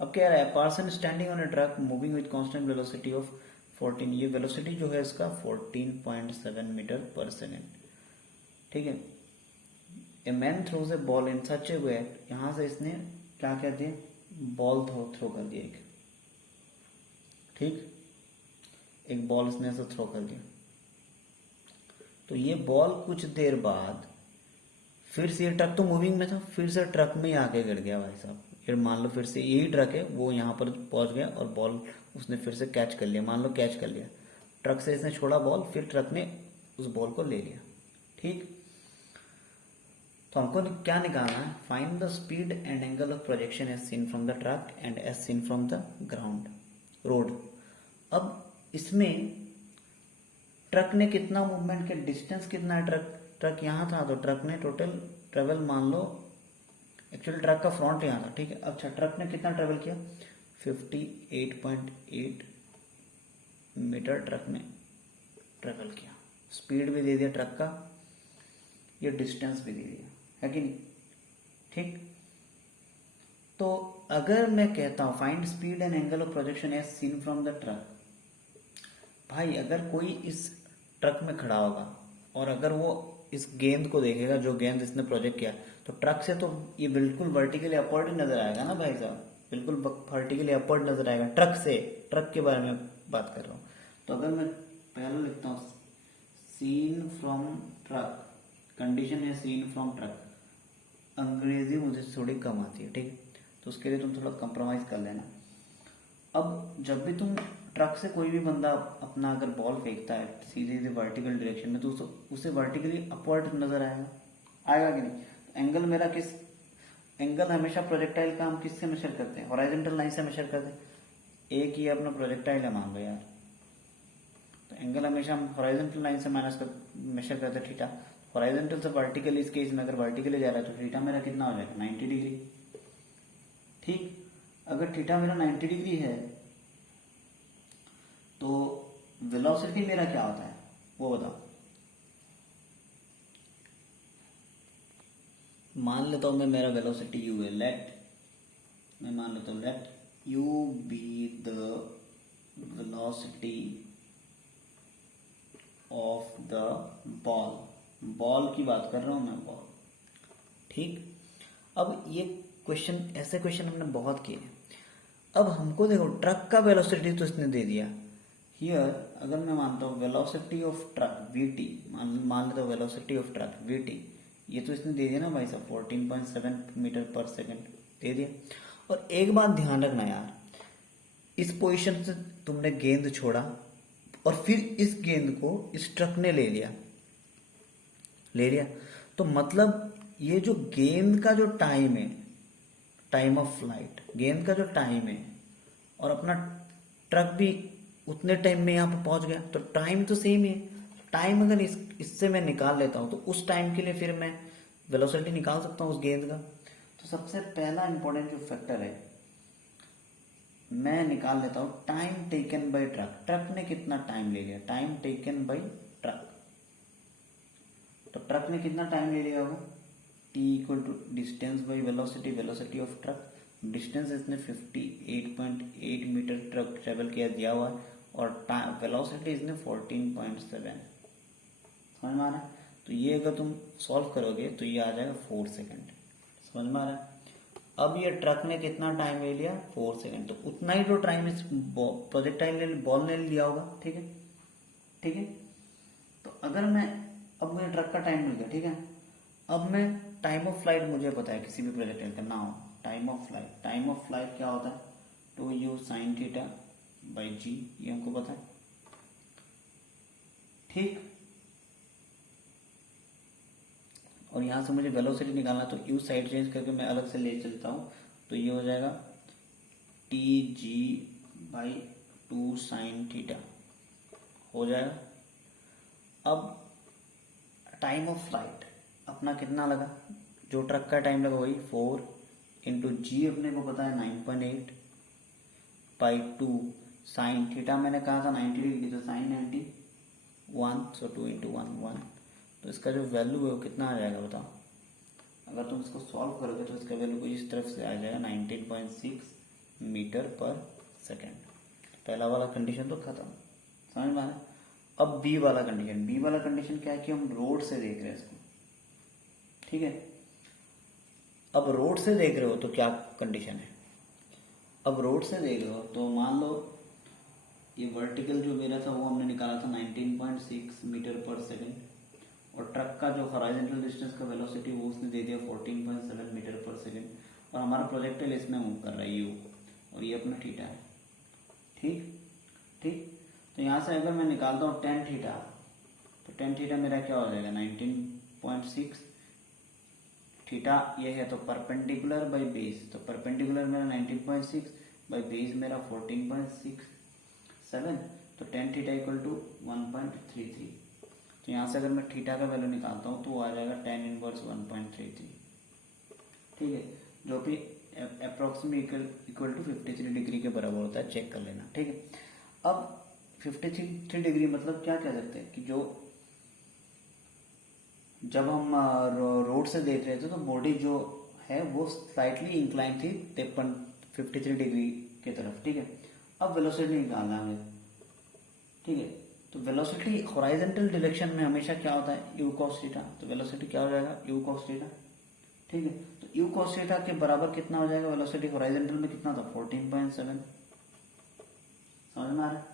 अब क्या रहा है person standing on a truck moving with constant velocity of 14, ये वेलोसिटी जो है इसका 14.7 मीटर पर सेकेंड, ठीक है। A man throws a ball in such a way, यहां से इसने क्या कह दिया बॉल थ्रो कर दिया एक, ठीक, एक बॉल इसने ऐसे थ्रो कर दिया। तो ये बॉल कुछ देर बाद फिर से, ये ट्रक तो मूविंग में था, फिर से ट्रक में आके गिर गया भाई साहब। फिर मान लो फिर से यही ट्रक है वो यहाँ पर पहुंच गया और बॉल उसने फिर से कैच कर लिया, मान लो कैच कर लिया, ट्रक से इसने छोड़ा बॉल, फिर ट्रक ने उस बॉल को ले लिया, ठीक। तो हमको क्या निकालना है, find the speed and angle of projection as seen from the truck and as seen from the ground road. अब इसमें ट्रक ने कितना मूवमेंट किया, डिस्टेंस कितना है, ट्रक यहाँ था तो ट्रक ने टोटल ट्रेवल मान लो, एक्चुअली ट्रक का फ्रंट यहाँ था, ठीक है। अच्छा ट्रक ने कितना ट्रेवल किया 58.8 मीटर ट्रक ने ट्रेवल किया, स्पीड भी दे दिया ट्रक का, ये डिस्टेंस भी दे दिया, है कि नहीं, ठीक। तो अगर मैं कहता हूं find speed and angle of projection as seen from the truck, भाई अगर कोई इस ट्रक में खड़ा होगा और अगर वो इस गेंद को देखेगा जो गेंद इसने प्रोजेक्ट किया, तो ट्रक से तो ये बिल्कुल वर्टिकली अपवर्ड ही नजर आएगा ना भाई साहब, बिल्कुल वर्टिकली अपवर्ड नजर आएगा ट्रक से, ट्रक के बारे में बात कर रहा हूं। तो अगर मैं पहला लिखता हूं सीन फ्रॉम ट्रक, कंडीशन है सीन फ्रॉम ट्रक, अंग्रेजी मुझे थोड़ी कम आती है, ठीक है, तो उसके लिए तुम थोड़ा कंप्रोमाइज कर लेना। अब जब भी तुम ट्रक से कोई भी बंदा अपना अगर बॉल फेंकता है सीधे सीधे वर्टिकल डायरेक्शन में, तो उसे वर्टिकली अपवर्ड नजर आएगा, आएगा कि नहीं? एंगल मेरा किस एंगल हमेशा प्रोजेक्टाइल का हम किससे मेजर करते हैं? हॉरिजॉन्टल लाइन से मेजर करते हैं। एक ही अपना प्रोजेक्टाइल है मान लो यार, तो एंगल हमेशा हम हॉरिजॉन्टल लाइन से मेजर करते हैं थीटा। हॉरिजॉन्टल से वर्टिकल, इस केस में अगर वर्टिकली जा रहा है तो थीटा मेरा कितना हो जाएगा? 90 डिग्री। ठीक, अगर थीटा मेरा 90 डिग्री है तो वेलोसिटी मेरा क्या होता है वो बताओ। मान लेता हूं मैं मेरा वेलोसिटी u है, मैं मान लेता हूं let u be the velocity of the ball की बात कर रहा हूं मैं, बॉल। ठीक, अब ये क्वेश्चन, ऐसे क्वेश्चन हमने बहुत किए हैं। अब हमको देखो ट्रक का वेलोसिटी तो इसने दे दिया हियर, अगर मैं मानता हूँ वेलोसिटी ऑफ ट्रक vt, मान लेता हूँ वेलोसिटी ऑफ ट्रक vt, ये तो इसने दे दिया ना भाई साहब 14.7 मीटर पर सेकंड दे दिया। और एक बात ध्यान रखना यार, इस पोजीशन से तुमने गेंद छोड़ा और फिर इस गेंद को इस ट्रक ने ले लिया, तो मतलब ये जो गेंद का जो टाइम है, टाइम ऑफ फ्लाइट, गेंद का जो टाइम है, और अपना ट्रक भी उतने टाइम में यहाँ पर पहुंच गया, तो टाइम तो सेम है। टाइम अगर इससे मैं निकाल लेता हूँ तो उस टाइम के लिए फिर मैं वेलोसिटी निकाल सकता हूँ उस गेंद का। तो सबसे पहला इंपॉर्टेंट जो फैक्टर है मैं निकाल लेता हूँ time taken by truck. Truck ने कितना टाइम ले लिया, टाइम टेकन बाय ट्रक। तो ट्रक ने कितना टाइम ले लिया वो, t equal to distance by velocity, velocity of truck. Distance इसने 58.8 मीटर ट्रक ट्रेवल किया दिया हुआ है, और वेलोसिटी इसने 14.7। समझ में आ रहा है? तो ये अगर तुम सॉल्व करोगे तो ये आ जाएगा 4 सेकेंड। समझ में आ रहा है? अब ये ट्रक ने कितना टाइम ले लिया, 4 सेकेंड, तो उतना ही तो टाइम इस प्रोजेक्टाइल ने, बॉल ने लिया होगा। ठीक है, ठीक है। तो अगर मैं, अब मुझे ट्रक का टाइम मिल गया, ठीक है, अब मैं टाइम ऑफ फ्लाइट मुझे पता है किसी भी प्रोजेक्टाइल का, ना हो time of flight, time of flight क्या होता है, 2u sin थीटा बाई जी, ये हमको पता है। ठीक, और यहां से मुझे वेलोसिटी निकालना, तो u साइड चेंज करके मैं अलग से ले चलता हूं, तो ये हो जाएगा T G by 2 sine theta हो जाएगा। अब टाइम ऑफ फ्लाइट अपना कितना लगा, जो ट्रक का टाइम लगा वही 4 इंटू जी, अपने को पता है 9.8 बाई 2 साइन थीटा, मैंने कहा था 90 डिग्री, तो साइन 91, सो 2 इंटू 1, तो इसका जो वैल्यू है वो कितना आ जाएगा बताओ। अगर तुम इसको सॉल्व करोगे तो इसका वैल्यू इस तरफ से आ जाएगा 19.6 मीटर पर सेकेंड। पहला वाला कंडीशन तो खत्म, समझ में आ रहा है? अब बी वाला कंडीशन, बी वाला कंडीशन क्या है कि हम रोड से देख रहे हैं इसको। ठीक है, अब रोड से देख रहे हो तो क्या कंडीशन है, अब रोड से देख रहे हो तो मान लो ये वर्टिकल जो मेरा था वो हमने निकाला था 19.6 मीटर पर सेकेंड, और ट्रक का जो हॉरिजॉन्टल डिस्टेंस का वेलोसिटी वो उसने दे दिया 14.7 मीटर पर सेकेंड, और हमारा प्रोजेक्टाइल इसमें मूव कर रहा है यू, और ये अपना थीटा है। ठीक, ठीक, तो यहाँ से अगर मैं निकालता हूँ टेन थीटा, तो टेन थीटा मेरा क्या हो जाएगा 19.6, थीटा ये है तो परपेंडिकुलर बाई बेस, तो परपेंडिकुलर मेरा 19.6 बाई बेस मेरा 14.67, तो टेन थीटा इक्वल टू 1.33। तो यहाँ से अगर मैं थीटा का वैल्यू निकालता हूँ तो वो आ जाएगा टेन इनवर्स 1.33। ठीक है, जो भी अप्रोक्सीमेट इक्वल टू 53 डिग्री के बराबर होता है, चेक कर लेना। ठीक है, अब 53 डिग्री मतलब क्या कह सकते हैं कि जो जब हम रोड से देख रहे थे तो बॉडी जो है वो स्लाइटली इंक्लाइन थी 53 डिग्री की तरफ। ठीक है, अब वेलोसिटी निकालना है हमें। ठीक है, तो वेलोसिटी हॉरिजॉन्टल डायरेक्शन में हमेशा क्या होता है, यू कॉस थीटा, तो वेलोसिटी क्या हो जाएगा, यू कॉस थीटा। ठीक है, तो यू कॉस थीटा के बराबर कितना हो जाएगा, वेलोसिटी हॉरिजॉन्टल में कितना था 14.7। समझ में आ रहा है?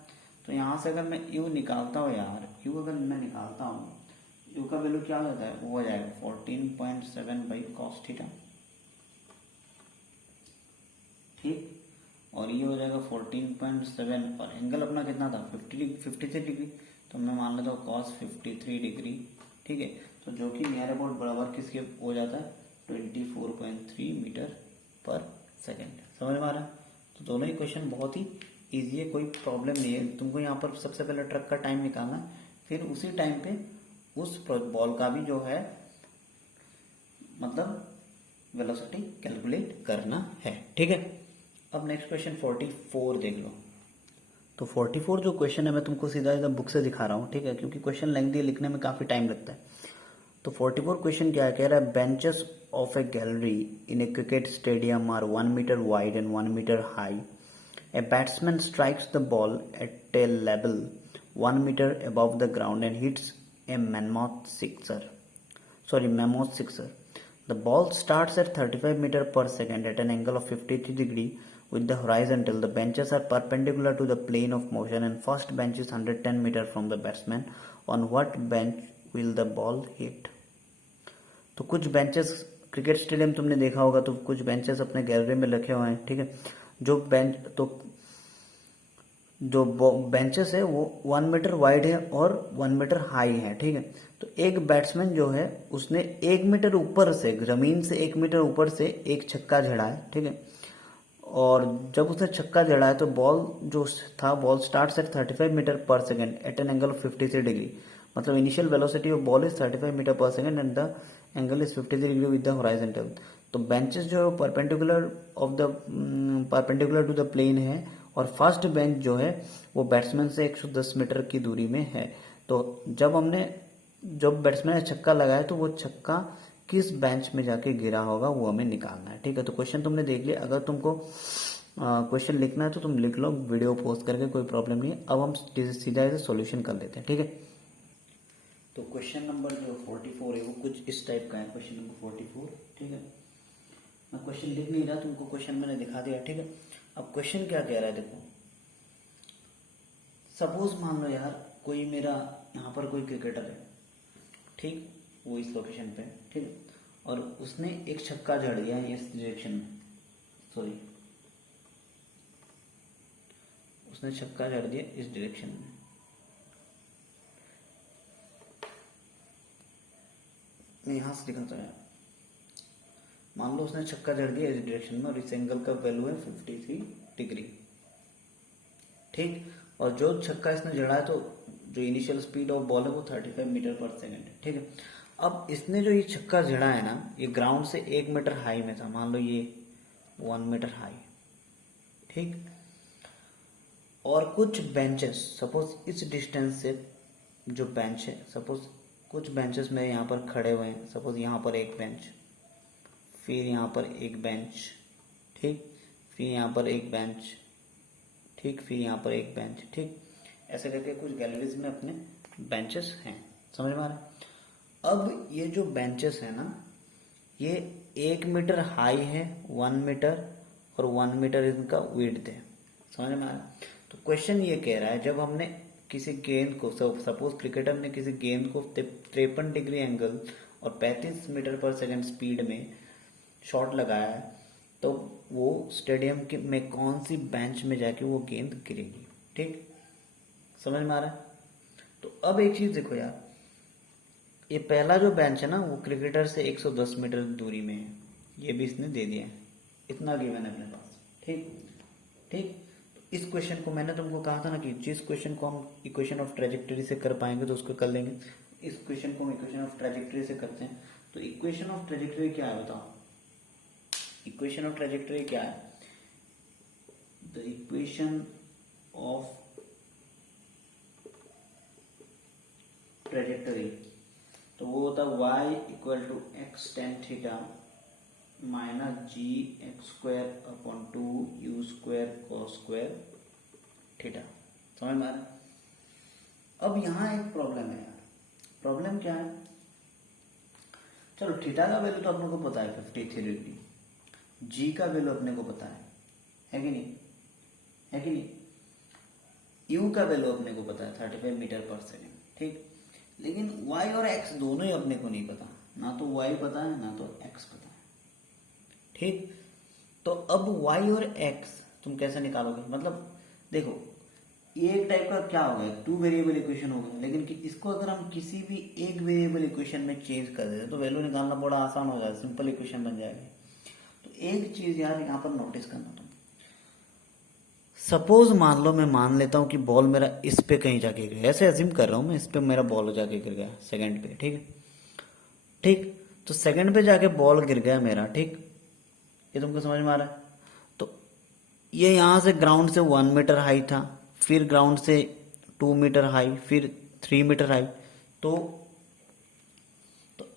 तो यहां से अगर मैं यू निकालता हूँ यार, यू अगर मैं निकालता हूँ यू का वैल्यू क्या हो जाता है, वो हो जाएगा 14.7 बाई कॉस थीटा, ठीक। और ये हो जाएगा 14.7 और एंगल अपना कितना था 53 डिग्री, तो मैं मान लेता हूँ कॉस 53 डिग्री, ठीक है। तो जो कि नियर अबाउट बराबर किसके हो जाता है 24.3 मीटर पर सेकेंड। समझ में आ रहा है। तो दोनों ही क्वेश्चन बहुत ही ईजी है, कोई प्रॉब्लम नहीं है। तुमको यहाँ पर सबसे पहले ट्रक का टाइम निकालना है, फिर उसी टाइम पे उस बॉल का भी जो है मतलब वेलोसिटी कैलकुलेट करना है, ठीक है। अब नेक्स्ट क्वेश्चन 44 देख लो। तो 44 जो क्वेश्चन है मैं तुमको सीधा सीधा बुक से दिखा रहा हूँ, ठीक है, क्योंकि क्वेश्चन लेंथी लिखने में काफी टाइम लगता है। तो 44 क्वेश्चन क्या कह रहा है, benches of a gallery in a cricket stadium are 1 metre wide and 1 metre high. A batsman strikes the ball at a level 1 meter above the ground and hits a mammoth sixer. The ball starts at 35 meter per second at an angle of 53 degree with the horizontal. The benches are perpendicular to the plane of motion and first bench is 110 meter from the batsman. On what bench will the ball hit? तो कुछ benches cricket stadium तुमने देखा होगा, तो कुछ benches अपने gallery में रखे हुए हैं, ठीक है। जो बेंचेस है वो 1 मीटर वाइड है और 1 मीटर हाई है, ठीक है। तो एक बैट्समैन जो है उसने 1 मीटर ऊपर से, जमीन से 1 मीटर ऊपर से एक छक्का जड़ा है, ठीक है। और जब उसने छक्का जड़ा है तो बॉल जो था, ball starts at 35 metre per second at an angle of 53 degree. मतलब initial velocity of ball is 35 metre per second and the angle is 53 degree with the horizontal. तो बेंचेस जो है परपेंडिकुलर टू द प्लेन है और first bench जो है वो batsman से 110 मीटर की दूरी में है। तो जब बैट्समैन ने छक्का लगाया तो वो छक्का किस बेंच में जाके गिरा होगा वो हमें निकालना है, ठीक है। तो क्वेश्चन तुमने देख लिया। अगर तुमको क्वेश्चन लिखना है तो तुम लिख लो वीडियो पोस्ट करके, कोई प्रॉब्लम नहीं है। अब हम सीधा इसे सॉल्यूशन कर लेते हैं, ठीक है। तो क्वेश्चन नंबर जो 44 है वो कुछ इस टाइप का है, क्वेश्चन नंबर 44, ठीक है। मैं क्वेश्चन लिख नहीं रहा, तुमको क्वेश्चन मैंने दिखा दिया, ठीक है। अब क्वेश्चन क्या कह रहा है देखो, सपोज मान लो यार कोई मेरा यहाँ पर कोई क्रिकेटर है, ठीक, वो इस लोकेशन पे, ठीक है, और उसने एक छक्का जड़ दिया इस डायरेक्शन में, उसने छक्का जड़ दिया इस डायरेक्शन में। मैं यहां से दिखाता हूँ, मान लो उसने छक्का जड़ दिया इस डायरेक्शन में और इस एंगल का वैल्यू है 53 डिग्री, ठीक। और जो छक्का इसने जड़ा है तो जो इनिशियल स्पीड ऑफ बॉल है वो 35 मीटर पर सेकेंड है, ठीक है। अब इसने जो ये छक्का जड़ा है ना, ये ग्राउंड से 1 मीटर हाई में था, मान लो ये 1 मीटर हाई, ठीक। और कुछ बेंचेस सपोज इस डिस्टेंस से जो बेंच है, सपोज कुछ बेंचेस में यहाँ पर खड़े हुए हैं, सपोज यहाँ पर एक बेंच, फिर यहाँ पर एक बेंच, ठीक, फिर यहाँ पर एक बेंच, ठीक, फिर यहाँ पर एक बेंच, ठीक। ऐसे करके कुछ गैलरीज में अपने बेंचेस हैं, समझ में आ रहा है। अब ये जो बेंचेस है ना, ये 1 मीटर हाई है, 1 मीटर और 1 मीटर इनका विड्थ है, समझ में आ रहा है। तो क्वेश्चन ये कह रहा है जब हमने किसी गेंद को, सपोज क्रिकेटर ने किसी गेंद को 53 डिग्री एंगल और 35 मीटर पर सेकेंड स्पीड में शॉट लगाया है, तो वो स्टेडियम के में कौन सी बेंच में जाके वो गेंद गिरेगी, ठीक, समझ में आ रहा है। तो अब एक चीज देखो यार, ये पहला जो बेंच है ना वो क्रिकेटर से 110 मीटर दूरी में है, ये भी इसने दे दिया है, इतना गिवन है अपने पास, ठीक ठीक। इस क्वेश्चन को मैंने तुमको कहा था ना कि जिस क्वेश्चन को हम इक्वेशन ऑफ ट्रेजेक्टरी से कर पाएंगे तो उसको कर लेंगे। इस क्वेश्चन को हम इक्वेशन ऑफ ट्रेजेक्टरी से करते हैं। तो इक्वेशन ऑफ ट्रेजेक्टरी क्या है बताओ, इक्वेशन ऑफ ट्रेजेक्टरी क्या है, द इक्वेशन ऑफ ट्रेजेक्टरी, तो वो होता है y equal to x tan theta minus g x square upon 2 u square cos square theta, समझ में आ रहा है। अब यहाँ एक प्रॉब्लम है यार, प्रॉब्लम क्या है, चलो थीटा का वैल्यू तो अपने को पता है 53 डिग्री, जी का वैल्यू अपने को पता है कि नहीं, यू का वैल्यू अपने को पता है 35 मीटर पर सेकेंड, ठीक। लेकिन y और x दोनों ही अपने को नहीं पता, ना तो y पता है ना तो x पता है। ठीक, तो अब y और x तुम कैसे निकालोगे, मतलब देखो ये एक टाइप का क्या हो गया, टू वेरिएबल इक्वेशन हो गया, लेकिन इसको अगर हम किसी भी एक वेरिएबल इक्वेशन में चेंज कर देते तो वैल्यू निकालना बड़ा आसान हो जाएगा, सिंपल इक्वेशन बन जाएगी। तो एक चीज यार यहाँ पर नोटिस करना तुम, सपोज मान लो मैं मान लेता हूँ कि बॉल मेरा इस पे कहीं जाके गिर गया, ऐसे अज्यूम कर रहा हूँ मैं, इस पे मेरा बॉल जाके गिर गया सेकंड पे, ठीक है। ठीक, तो सेकंड पे जाके बॉल गिर गया मेरा, ठीक, ये तुमको समझ में आ रहा है। तो ये यहाँ से ग्राउंड से 1 मीटर हाई था, फिर ग्राउंड से 2 मीटर हाई, फिर 3 मीटर हाई। तो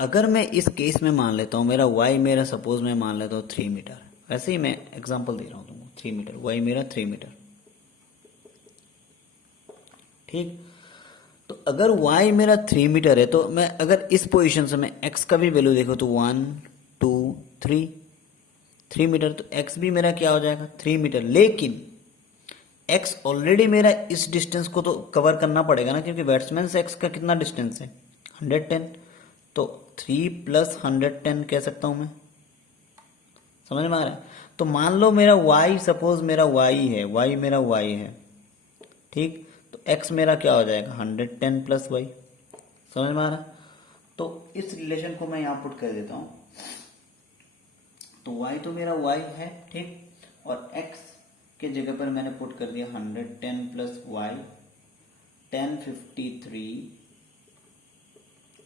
अगर मैं इस केस में मान लेता हूँ मेरा y मेरा सपोज मैं मान लेता हूँ 3 मीटर, वैसे ही मैं एग्जांपल दे रहा हूँ तुमको, 3 मीटर, y मेरा 3 मीटर। ठीक, तो अगर y मेरा 3 मीटर है तो मैं अगर इस पोजीशन से मैं x का भी वैल्यू देखो तो 1 2 3 मीटर, तो x भी मेरा क्या हो जाएगा 3 मीटर। लेकिन x ऑलरेडी मेरा इस डिस्टेंस को तो कवर करना पड़ेगा ना, क्योंकि बैट्समैन से x का कितना डिस्टेंस है 110, तो 3 + 110 कह सकता हूं मैं, समझ में आ रहा है। तो मान लो मेरा y, सपोज मेरा y है, y मेरा y है, ठीक, तो x मेरा क्या हो जाएगा 110 + y, समझ में आ रहा है। तो इस रिलेशन को मैं यहाँ पुट कर देता हूँ, तो y तो मेरा y है, ठीक, और x के जगह पर मैंने पुट कर दिया 110 + y, 1053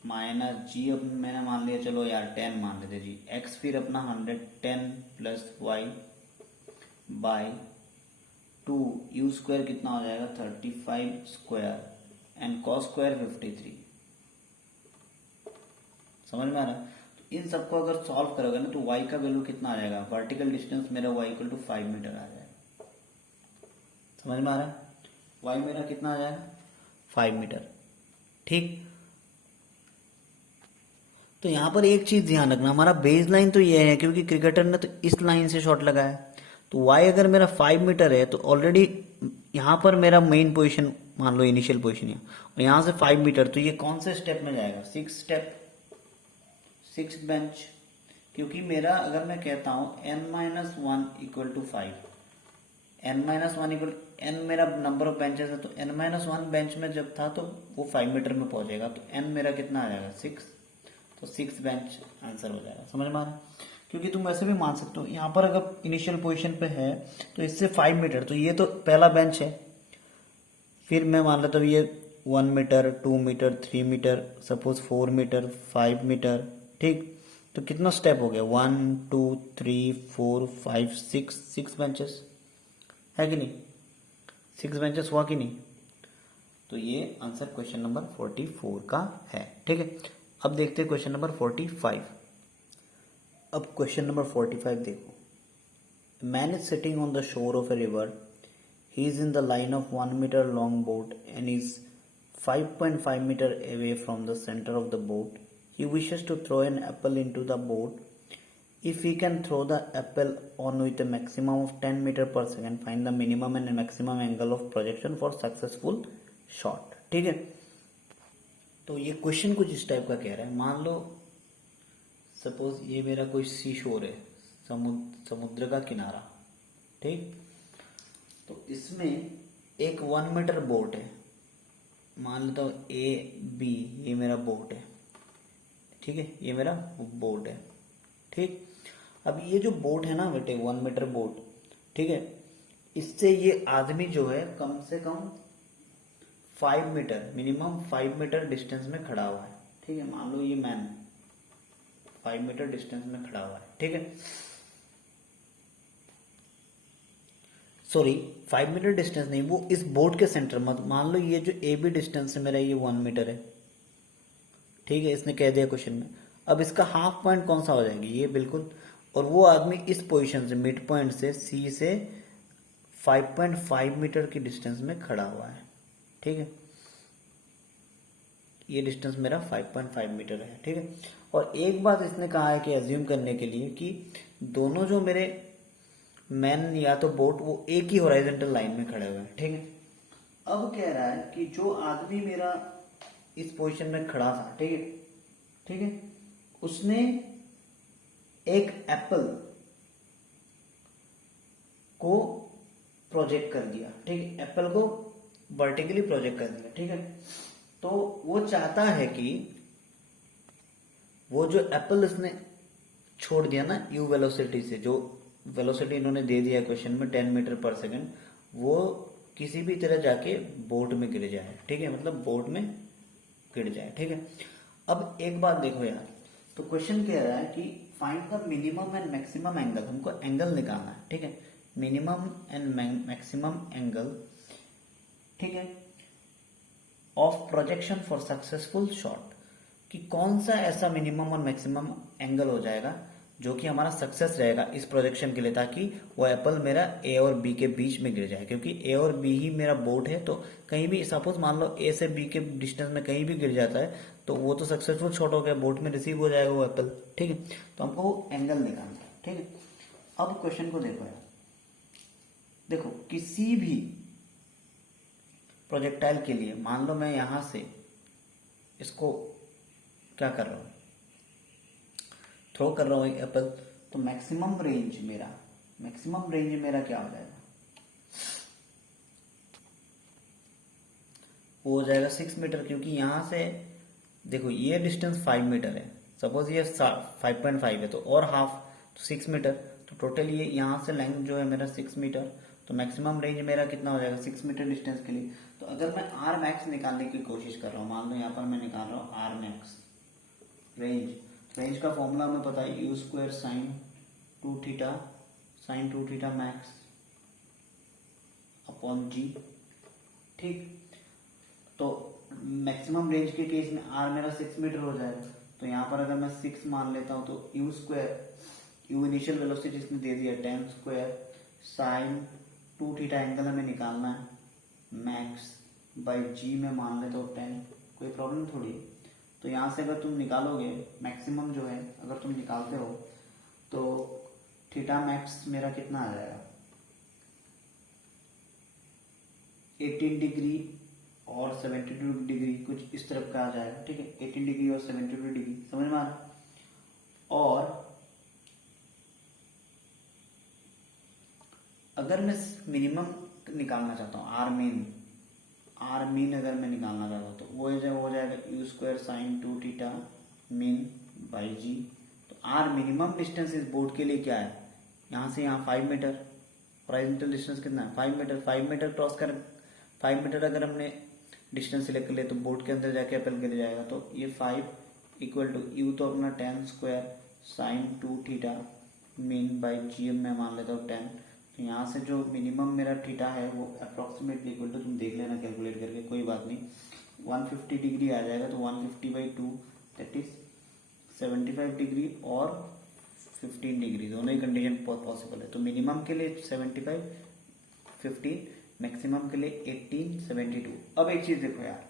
माइनस जी, अब मैंने मान लिया, चलो यार 10 मान लेते जी, x फिर अपना 110 + y बाय 2, यू स्क्वायर कितना हो जाएगा 35 स्क्वायर, एंड कॉस स्क्वायर 53, समझ में आ रहा है। तो इन सबको अगर सॉल्व करोगे ना तो y का वैल्यू कितना आ जाएगा, वर्टिकल डिस्टेंस मेरा y = 5 मीटर आ जाएगा, समझ में आ रहा है। y मेरा कितना आ जाएगा 5 मीटर, ठीक। तो यहां पर एक चीज ध्यान रखना, हमारा बेस लाइन तो ये है, क्योंकि क्रिकेटर ने तो इस लाइन से शॉट लगाया, तो y अगर मेरा 5 मीटर है तो ऑलरेडी यहां पर मेरा मेन पोजीशन मान लो इनिशियल पोजीशन है, और यहां से 5 मीटर, तो ये कौन से स्टेप में जाएगा 6 स्टेप, 6 बेंच, क्योंकि मेरा अगर मैं कहता हूं n-1 = 5, n-1 n मेरा नंबर ऑफ बेंचेस है, तो n-1 बेंच में जब था तो वो 5 मीटर में पहुंचेगा, तो n मेरा कितना आ जाएगा 6, तो 6 बेंच आंसर हो जाएगा, समझ में आ रहा है। क्योंकि तुम वैसे भी मान सकते हो, यहाँ पर अगर इनिशियल पोजीशन पे है तो इससे 5 मीटर, तो ये तो पहला बेंच है, फिर मैं मान लेता हूँ ये 1 metre 2 metre 3 metre, suppose 4 metre 5 metre, ठीक, तो कितना स्टेप हो गया 1 2 3 4 5 6 बेंचेस है कि नहीं, 6 बेंचेस हुआ कि नहीं। तो ये आंसर क्वेश्चन नंबर 44 का है, ठीक है। अब देखते हैं क्वेश्चन नंबर 45। अब क्वेश्चन नंबर 45 देखो, man is sitting on the shore of a river, he is in the line of 1 metre long boat and is 5.5 metre away from the centre of the boat, he wishes to throw an apple into the boat, if he can throw the apple on with a maximum of 10 meter per second, find the minimum and maximum angle of projection for successful shot, ठीक है। तो ये question कुछ इस type का कह रहा है, मान लो सपोज ये मेरा कोई सी शोर है, समुद्र का किनारा, ठीक, तो इसमें एक 1 मीटर बोट है, मान लेता हूँ ए बी, ये मेरा बोट है, ठीक है, ये मेरा बोट है, ठीक। अब ये जो बोट है ना बेटे 1 मीटर बोट, ठीक है, इससे ये आदमी जो है कम से कम 5 मीटर, मिनिमम 5 मीटर डिस्टेंस में खड़ा हुआ है, ठीक है। मान लो ये मैन 5 मीटर डिस्टेंस में खड़ा हुआ है, ठीक है, सॉरी 5 मीटर डिस्टेंस नहीं, वो इस बोट के सेंटर मत, मान लो ये जो ए बी डिस्टेंस है मेरा ये 1 मीटर है, ठीक है, इसने कह दिया क्वेश्चन में। अब इसका हाफ पॉइंट कौन सा हो जाएगी, ये बिल्कुल, और वो आदमी इस पोजीशन से मिड पॉइंट से सी से 5.5 मीटर की डिस्टेंस में खड़ा हुआ है, ठीक है, ये डिस्टेंस मेरा 5.5 मीटर है, ठीक है। और एक बात इसने कहा है कि अज्यूम करने के लिए कि दोनों जो मेरे मैन या तो बोट वो एक ही हॉरिजॉन्टल लाइन में खड़े हुए हैं, ठीक है। अब कह रहा है कि जो आदमी मेरा इस पोजीशन में खड़ा था, ठीक है, ठीक है, उसने एक एप्पल को प्रोजेक्ट कर दिया, ठीक है, एप्पल को वर्टिकली प्रोजेक्ट कर दिया, ठीक है। तो वो चाहता है कि वो जो एप्पल उसने छोड़ दिया ना यू वेलोसिटी से, जो वेलोसिटी इन्होंने दे दिया क्वेश्चन में 10 मीटर पर सेकंड, वो किसी भी तरह जाके बोट में गिर जाए, ठीक है, मतलब बोट में गिर जाए, ठीक है। अब एक बात देखो यार, तो क्वेश्चन कह रहा है कि find the minimum and maximum angle, हमको एंगल निकालना है, ठीक है, मिनिमम एंड मैक्सिमम एंगल, ठीक है, of projection for successful shot, कि कौन सा ऐसा मिनिमम और मैक्सिमम एंगल हो जाएगा जो कि हमारा सक्सेस रहेगा इस प्रोजेक्शन के लिए, ताकि वो एप्पल मेरा ए और बी के बीच में गिर जाए, क्योंकि ए और बी ही मेरा बोट है, तो कहीं भी सपोज मान लो ए से बी के डिस्टेंस में कहीं भी गिर जाता है तो वो तो सक्सेसफुल शॉट हो गया, बोट में रिसीव हो जाएगा वो एप्पल, ठीक है। तो हमको वो एंगल निकालना है, ठीक है। अब क्वेश्चन को देखो यार, देखो किसी भी प्रोजेक्टाइल के लिए मान लो मैं यहां से इसको क्या कर रहा हूं, थ्रो कर रहा हूं एक एप्पल, तो मैक्सिमम रेंज मेरा क्या हो जाएगा, वो हो जाएगा 6 मीटर, क्योंकि यहां से देखो ये डिस्टेंस 5 मीटर है, सपोज ये 5.5 है, तो और हाफ तो 6 मीटर, तो टोटल ये यहां से लेंथ जो है मेरा 6 मीटर, तो मैक्सिमम रेंज मेरा कितना हो जाएगा 6 मीटर डिस्टेंस के लिए। तो अगर मैं आर मैक्स निकालने की कोशिश कर रहा हूँ, मान लो यहाँ पर मैं निकाल रहा हूँ आर मैक्स रेंज का फॉर्मूला हमें पता है, u square sine 2 theta max upon g, ठीक। तो मैक्सिमम रेंज के केस में आर मेरा 6 मीटर हो जाएगा, तो यहाँ पर अगर मैं 6 मान लेता हूँ तो you square, you initial velocity इसने दे दिया 10 स्क्वायर साइन 2 थीटा एंगल हमें निकालना है, मैक्स बाई जी में मान लेता हूँ 10, कोई प्रॉब्लम थोड़ी है। तो यहाँ से अगर तुम निकालोगे मैक्सिमम जो है, अगर तुम निकालते हो तो थीटा मैक्स मेरा कितना आ जाएगा 18 डिग्री और 72 डिग्री कुछ इस तरफ का आ जाएगा, ठीक है, 18 डिग्री और 72 डिग्री, समझ में आ रहा। और अगर मैं मिनिमम निकालना चाहता हूँ आर मीन अगर मैं निकालना चाहता हूँ तो वो हो जाएगा u square sine 2 theta min by g. तो आर मिनिमम डिस्टेंस इस बोर्ड के लिए क्या है, यहाँ से यहाँ 5 मीटर, हॉरिजॉन्टल डिस्टेंस कितना है 5 मीटर, 5 मीटर क्रॉस कर 5 मीटर अगर हमने डिस्टेंस सिलेक्ट कर लिया तो बोर्ड के अंदर जाके एप्पल गिर जाएगा, तो ये 5 इक्वल टू यू तो अपना 10 square sine 2 theta min by g में मान लेता हूँ 10। तो यहाँ से जो मिनिमम मेरा थीटा है वो अप्रोक्सीमेटली इक्वल टू, तुम देख लेना कैलकुलेट करके, कोई बात नहीं, 150 डिग्री आ जाएगा, तो 150/2 दैट इज 75 डिग्री और 15 डिग्री, दोनों ही कंडीशन पॉसिबल है। तो मिनिमम के लिए 75 15, मैक्सिमम के लिए 18 72। अब एक चीज देखो यार,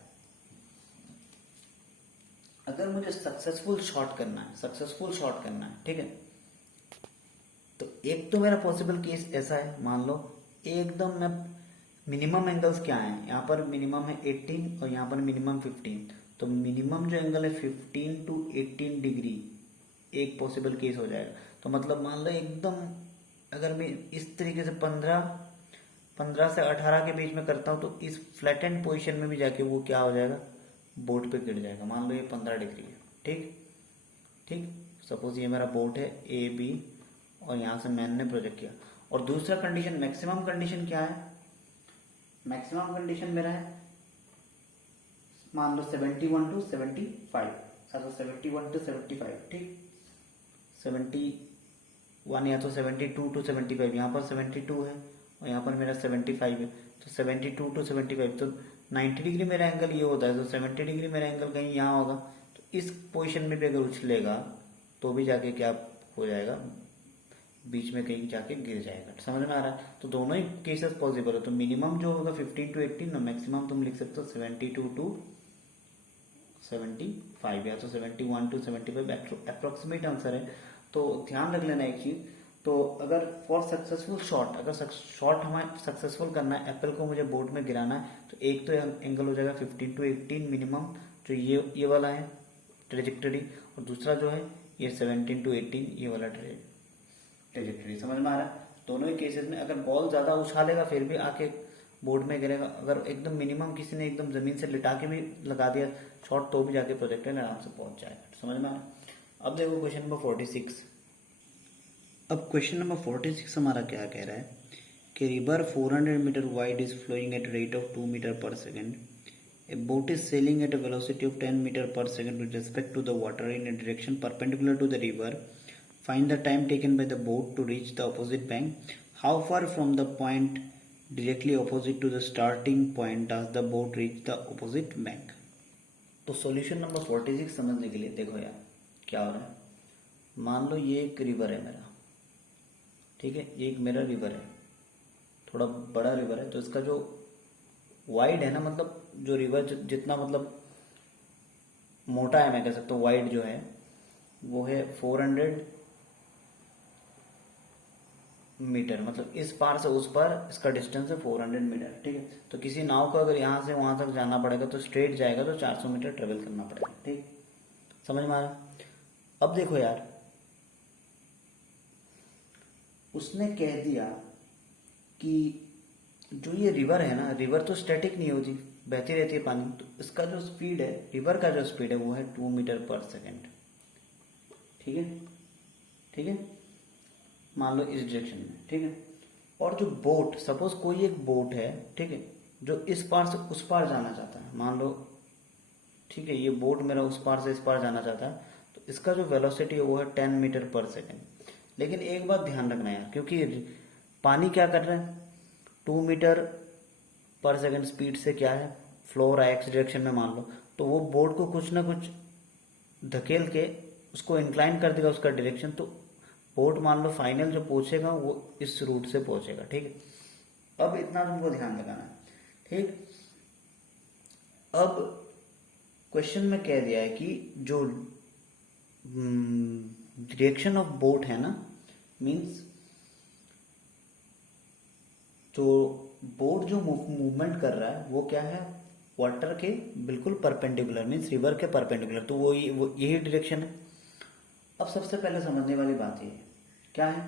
अगर मुझे सक्सेसफुल शॉट करना है, ठीक है, तो एक तो मेरा पॉसिबल केस ऐसा है, मान लो एकदम मैं मिनिमम एंगल्स क्या है, यहाँ पर मिनिमम है 18 और यहाँ पर मिनिमम 15, तो मिनिमम जो एंगल है 15 to 18 डिग्री एक पॉसिबल केस हो जाएगा। तो मतलब मान लो एकदम अगर मैं इस तरीके से 15 से 18 के बीच में करता हूँ तो इस फ्लैट एंड पोजिशन में भी जाके वो क्या हो जाएगा, बोट पे गिर जाएगा। मान लो ये 15 डिग्री है, ठीक, सपोज ये मेरा बोट है ए बी और यहाँ से मैंने प्रोजेक्ट किया। और दूसरा कंडीशन, मैक्सिमम कंडीशन क्या है, मैक्सिमम कंडीशन मेरा है मान लो 71 to 75, 71 to 75, ठीक, 71 या तो 72 to 75, यहाँ पर 72 है और यहाँ पर मेरा 75 है, तो 72 to 75, तो 90 डिग्री मेरा एंगल ये होता है, तो 70 डिग्री मेरा एंगल कहीं यहाँ होगा, तो इस पोजीशन में भी अगर उछलेगा तो भी जाके क्या हो जाएगा, बीच में कहीं जाके गिर जाएगा। समझ में आ रहा है। तो दोनों ही केसेस पॉसिबल है। तो मिनिमम जो होगा 15 to 18 और मैक्सिमम तुम लिख सकते हो 72 to 75 या तो 71 to 75 अप्रोक्सीमेट आंसर है। तो ध्यान रख लेना एक चीज, तो अगर फॉर सक्सेसफुल शॉट, अगर शॉट हमें सक्सेसफुल करना है, एप्पल को मुझे बोर्ड में गिराना है, तो एक तो एंगल हो जाएगा 15 to 18 मिनिमम जो ये वाला है ट्रेजेक्टरी, और दूसरा जो है ये 17 to 18 ये वाला ट्रेजेक्टरी। समझ में आ रहा है? दोनों ही केसेस में अगर बॉल ज्यादा उछालेगा फिर भी आके बोर्ड में गिरेगा, अगर एकदम मिनिमम किसी ने एकदम जमीन से लिटा के भी लगा दिया शॉट तो भी जाके प्रोजेक्टर आराम से पहुंच जाएगा। समझ में आ रहा है? अब देखो क्वेश्चन नंबर 46। अब क्वेश्चन नंबर 46 हमारा क्या कह रहा है कि river 400 metre wide is flowing at rate of 2 metre per second. A boat is sailing at a velocity of 10 meter per second with respect to the water in a direction perpendicular to the river. Find the time taken by the boat to reach the opposite bank. How far from the point directly opposite to the starting point does the boat reach the opposite bank? तो solution number 46 समझने के लिए देखो यार क्या हो रहा है। मान लो ये एक रिवर है मेरा, ठीक है, ये एक मेरा रिवर है, थोड़ा बड़ा रिवर है, तो इसका जो वाइड है ना, मतलब जो रिवर जितना मतलब मोटा है मैं कह सकता हूँ, वाइड जो है वो है 400 मीटर, मतलब इस पार से उस पार इसका डिस्टेंस है 400 मीटर, ठीक है। तो किसी नाव को अगर यहाँ से वहां तक जाना पड़ेगा तो स्ट्रेट जाएगा तो 400 मीटर ट्रेवल करना पड़ेगा, ठीक। समझ में आ रहा? अब देखो यार, उसने कह दिया कि जो ये रिवर है ना, रिवर तो स्टैटिक नहीं होती, बहती रहती है पानी, तो इसका जो स्पीड है, रिवर का जो स्पीड है वो है 2 मीटर पर सेकेंड, ठीक है, ठीक है, मान लो इस डायरेक्शन में, ठीक है। और जो बोट, सपोज कोई एक बोट है, ठीक है, जो इस पार से उस पार जाना चाहता है, मान लो, ठीक है, ये बोट मेरा उस पार से इस पार जाना चाहता है, तो इसका जो वेलोसिटी है वो है 10 मीटर पर सेकेंड। लेकिन एक बात ध्यान रखना है, क्योंकि पानी क्या कर रहा है, 2 मीटर पर सेकेंड स्पीड से क्या है, फ्लो हो रहा है एक्स डायरेक्शन में मान लो, तो वो बोर्ड को कुछ ना कुछ धकेल के उसको इंक्लाइन कर देगा उसका डायरेक्शन, तो बोर्ड मान लो फाइनल जो पहुंचेगा वो इस रूट से पहुंचेगा, ठीक है। अब इतना तुमको ध्यान लगाना है, ठीक। अब क्वेश्चन में कह दिया है कि जो डायरेक्शन ऑफ बोट है ना, मींस तो बोट जो मूवमेंट कर रहा है वो क्या है, वाटर के बिल्कुल परपेंडिकुलर, मीन्स रिवर के परपेंडिकुलर, तो वो यही डायरेक्शन है। अब सबसे पहले समझने वाली बात ये है, क्या है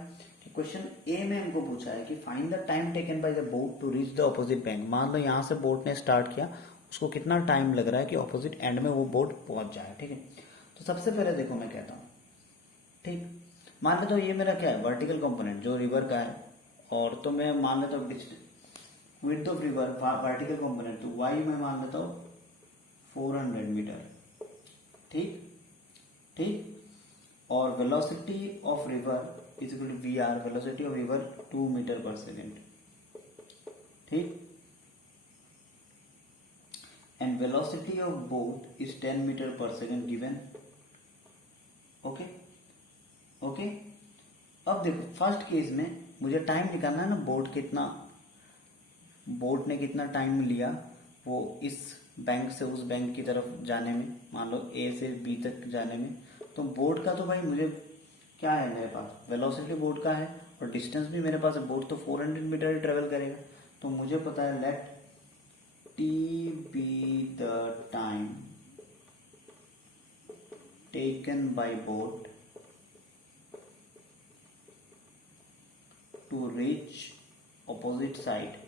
कि क्वेश्चन ए में हमको पूछा है कि find the time taken by the boat to reach the opposite bank. मान लो यहाँ से बोट ने स्टार्ट किया, उसको कितना टाइम लग रहा है कि ऑपोजिट एंड में वो बोट पहुंच जाए, ठीक है। तो सबसे पहले देखो मैं कहता हूँ, ठीक, मान लेता हूँ ये मेरा क्या है, वर्टिकल कंपोनेंट जो रिवर का है, और तो मैं मान लेता हूँ width of river vertical component, तो वाई मैं मान लेता हूँ 400 मीटर, ठीक, ठीक। और velocity of river is equal to v r, velocity of river 2 metre per second, ठीक। And velocity of boat is 10 metre per second given, okay, okay. अब देखो फर्स्ट केस में मुझे टाइम निकालना है ना, बोट ने कितना टाइम लिया वो इस बैंक से उस बैंक की तरफ जाने में, मान लो ए से बी तक जाने में। तो बोट का तो भाई मुझे क्या है, मेरे पास वेलोसिटी बोट का है और डिस्टेंस भी मेरे पास है, बोट तो 400 मीटर ही ट्रेवल करेगा, तो मुझे पता है let t be the time taken by boat to reach opposite side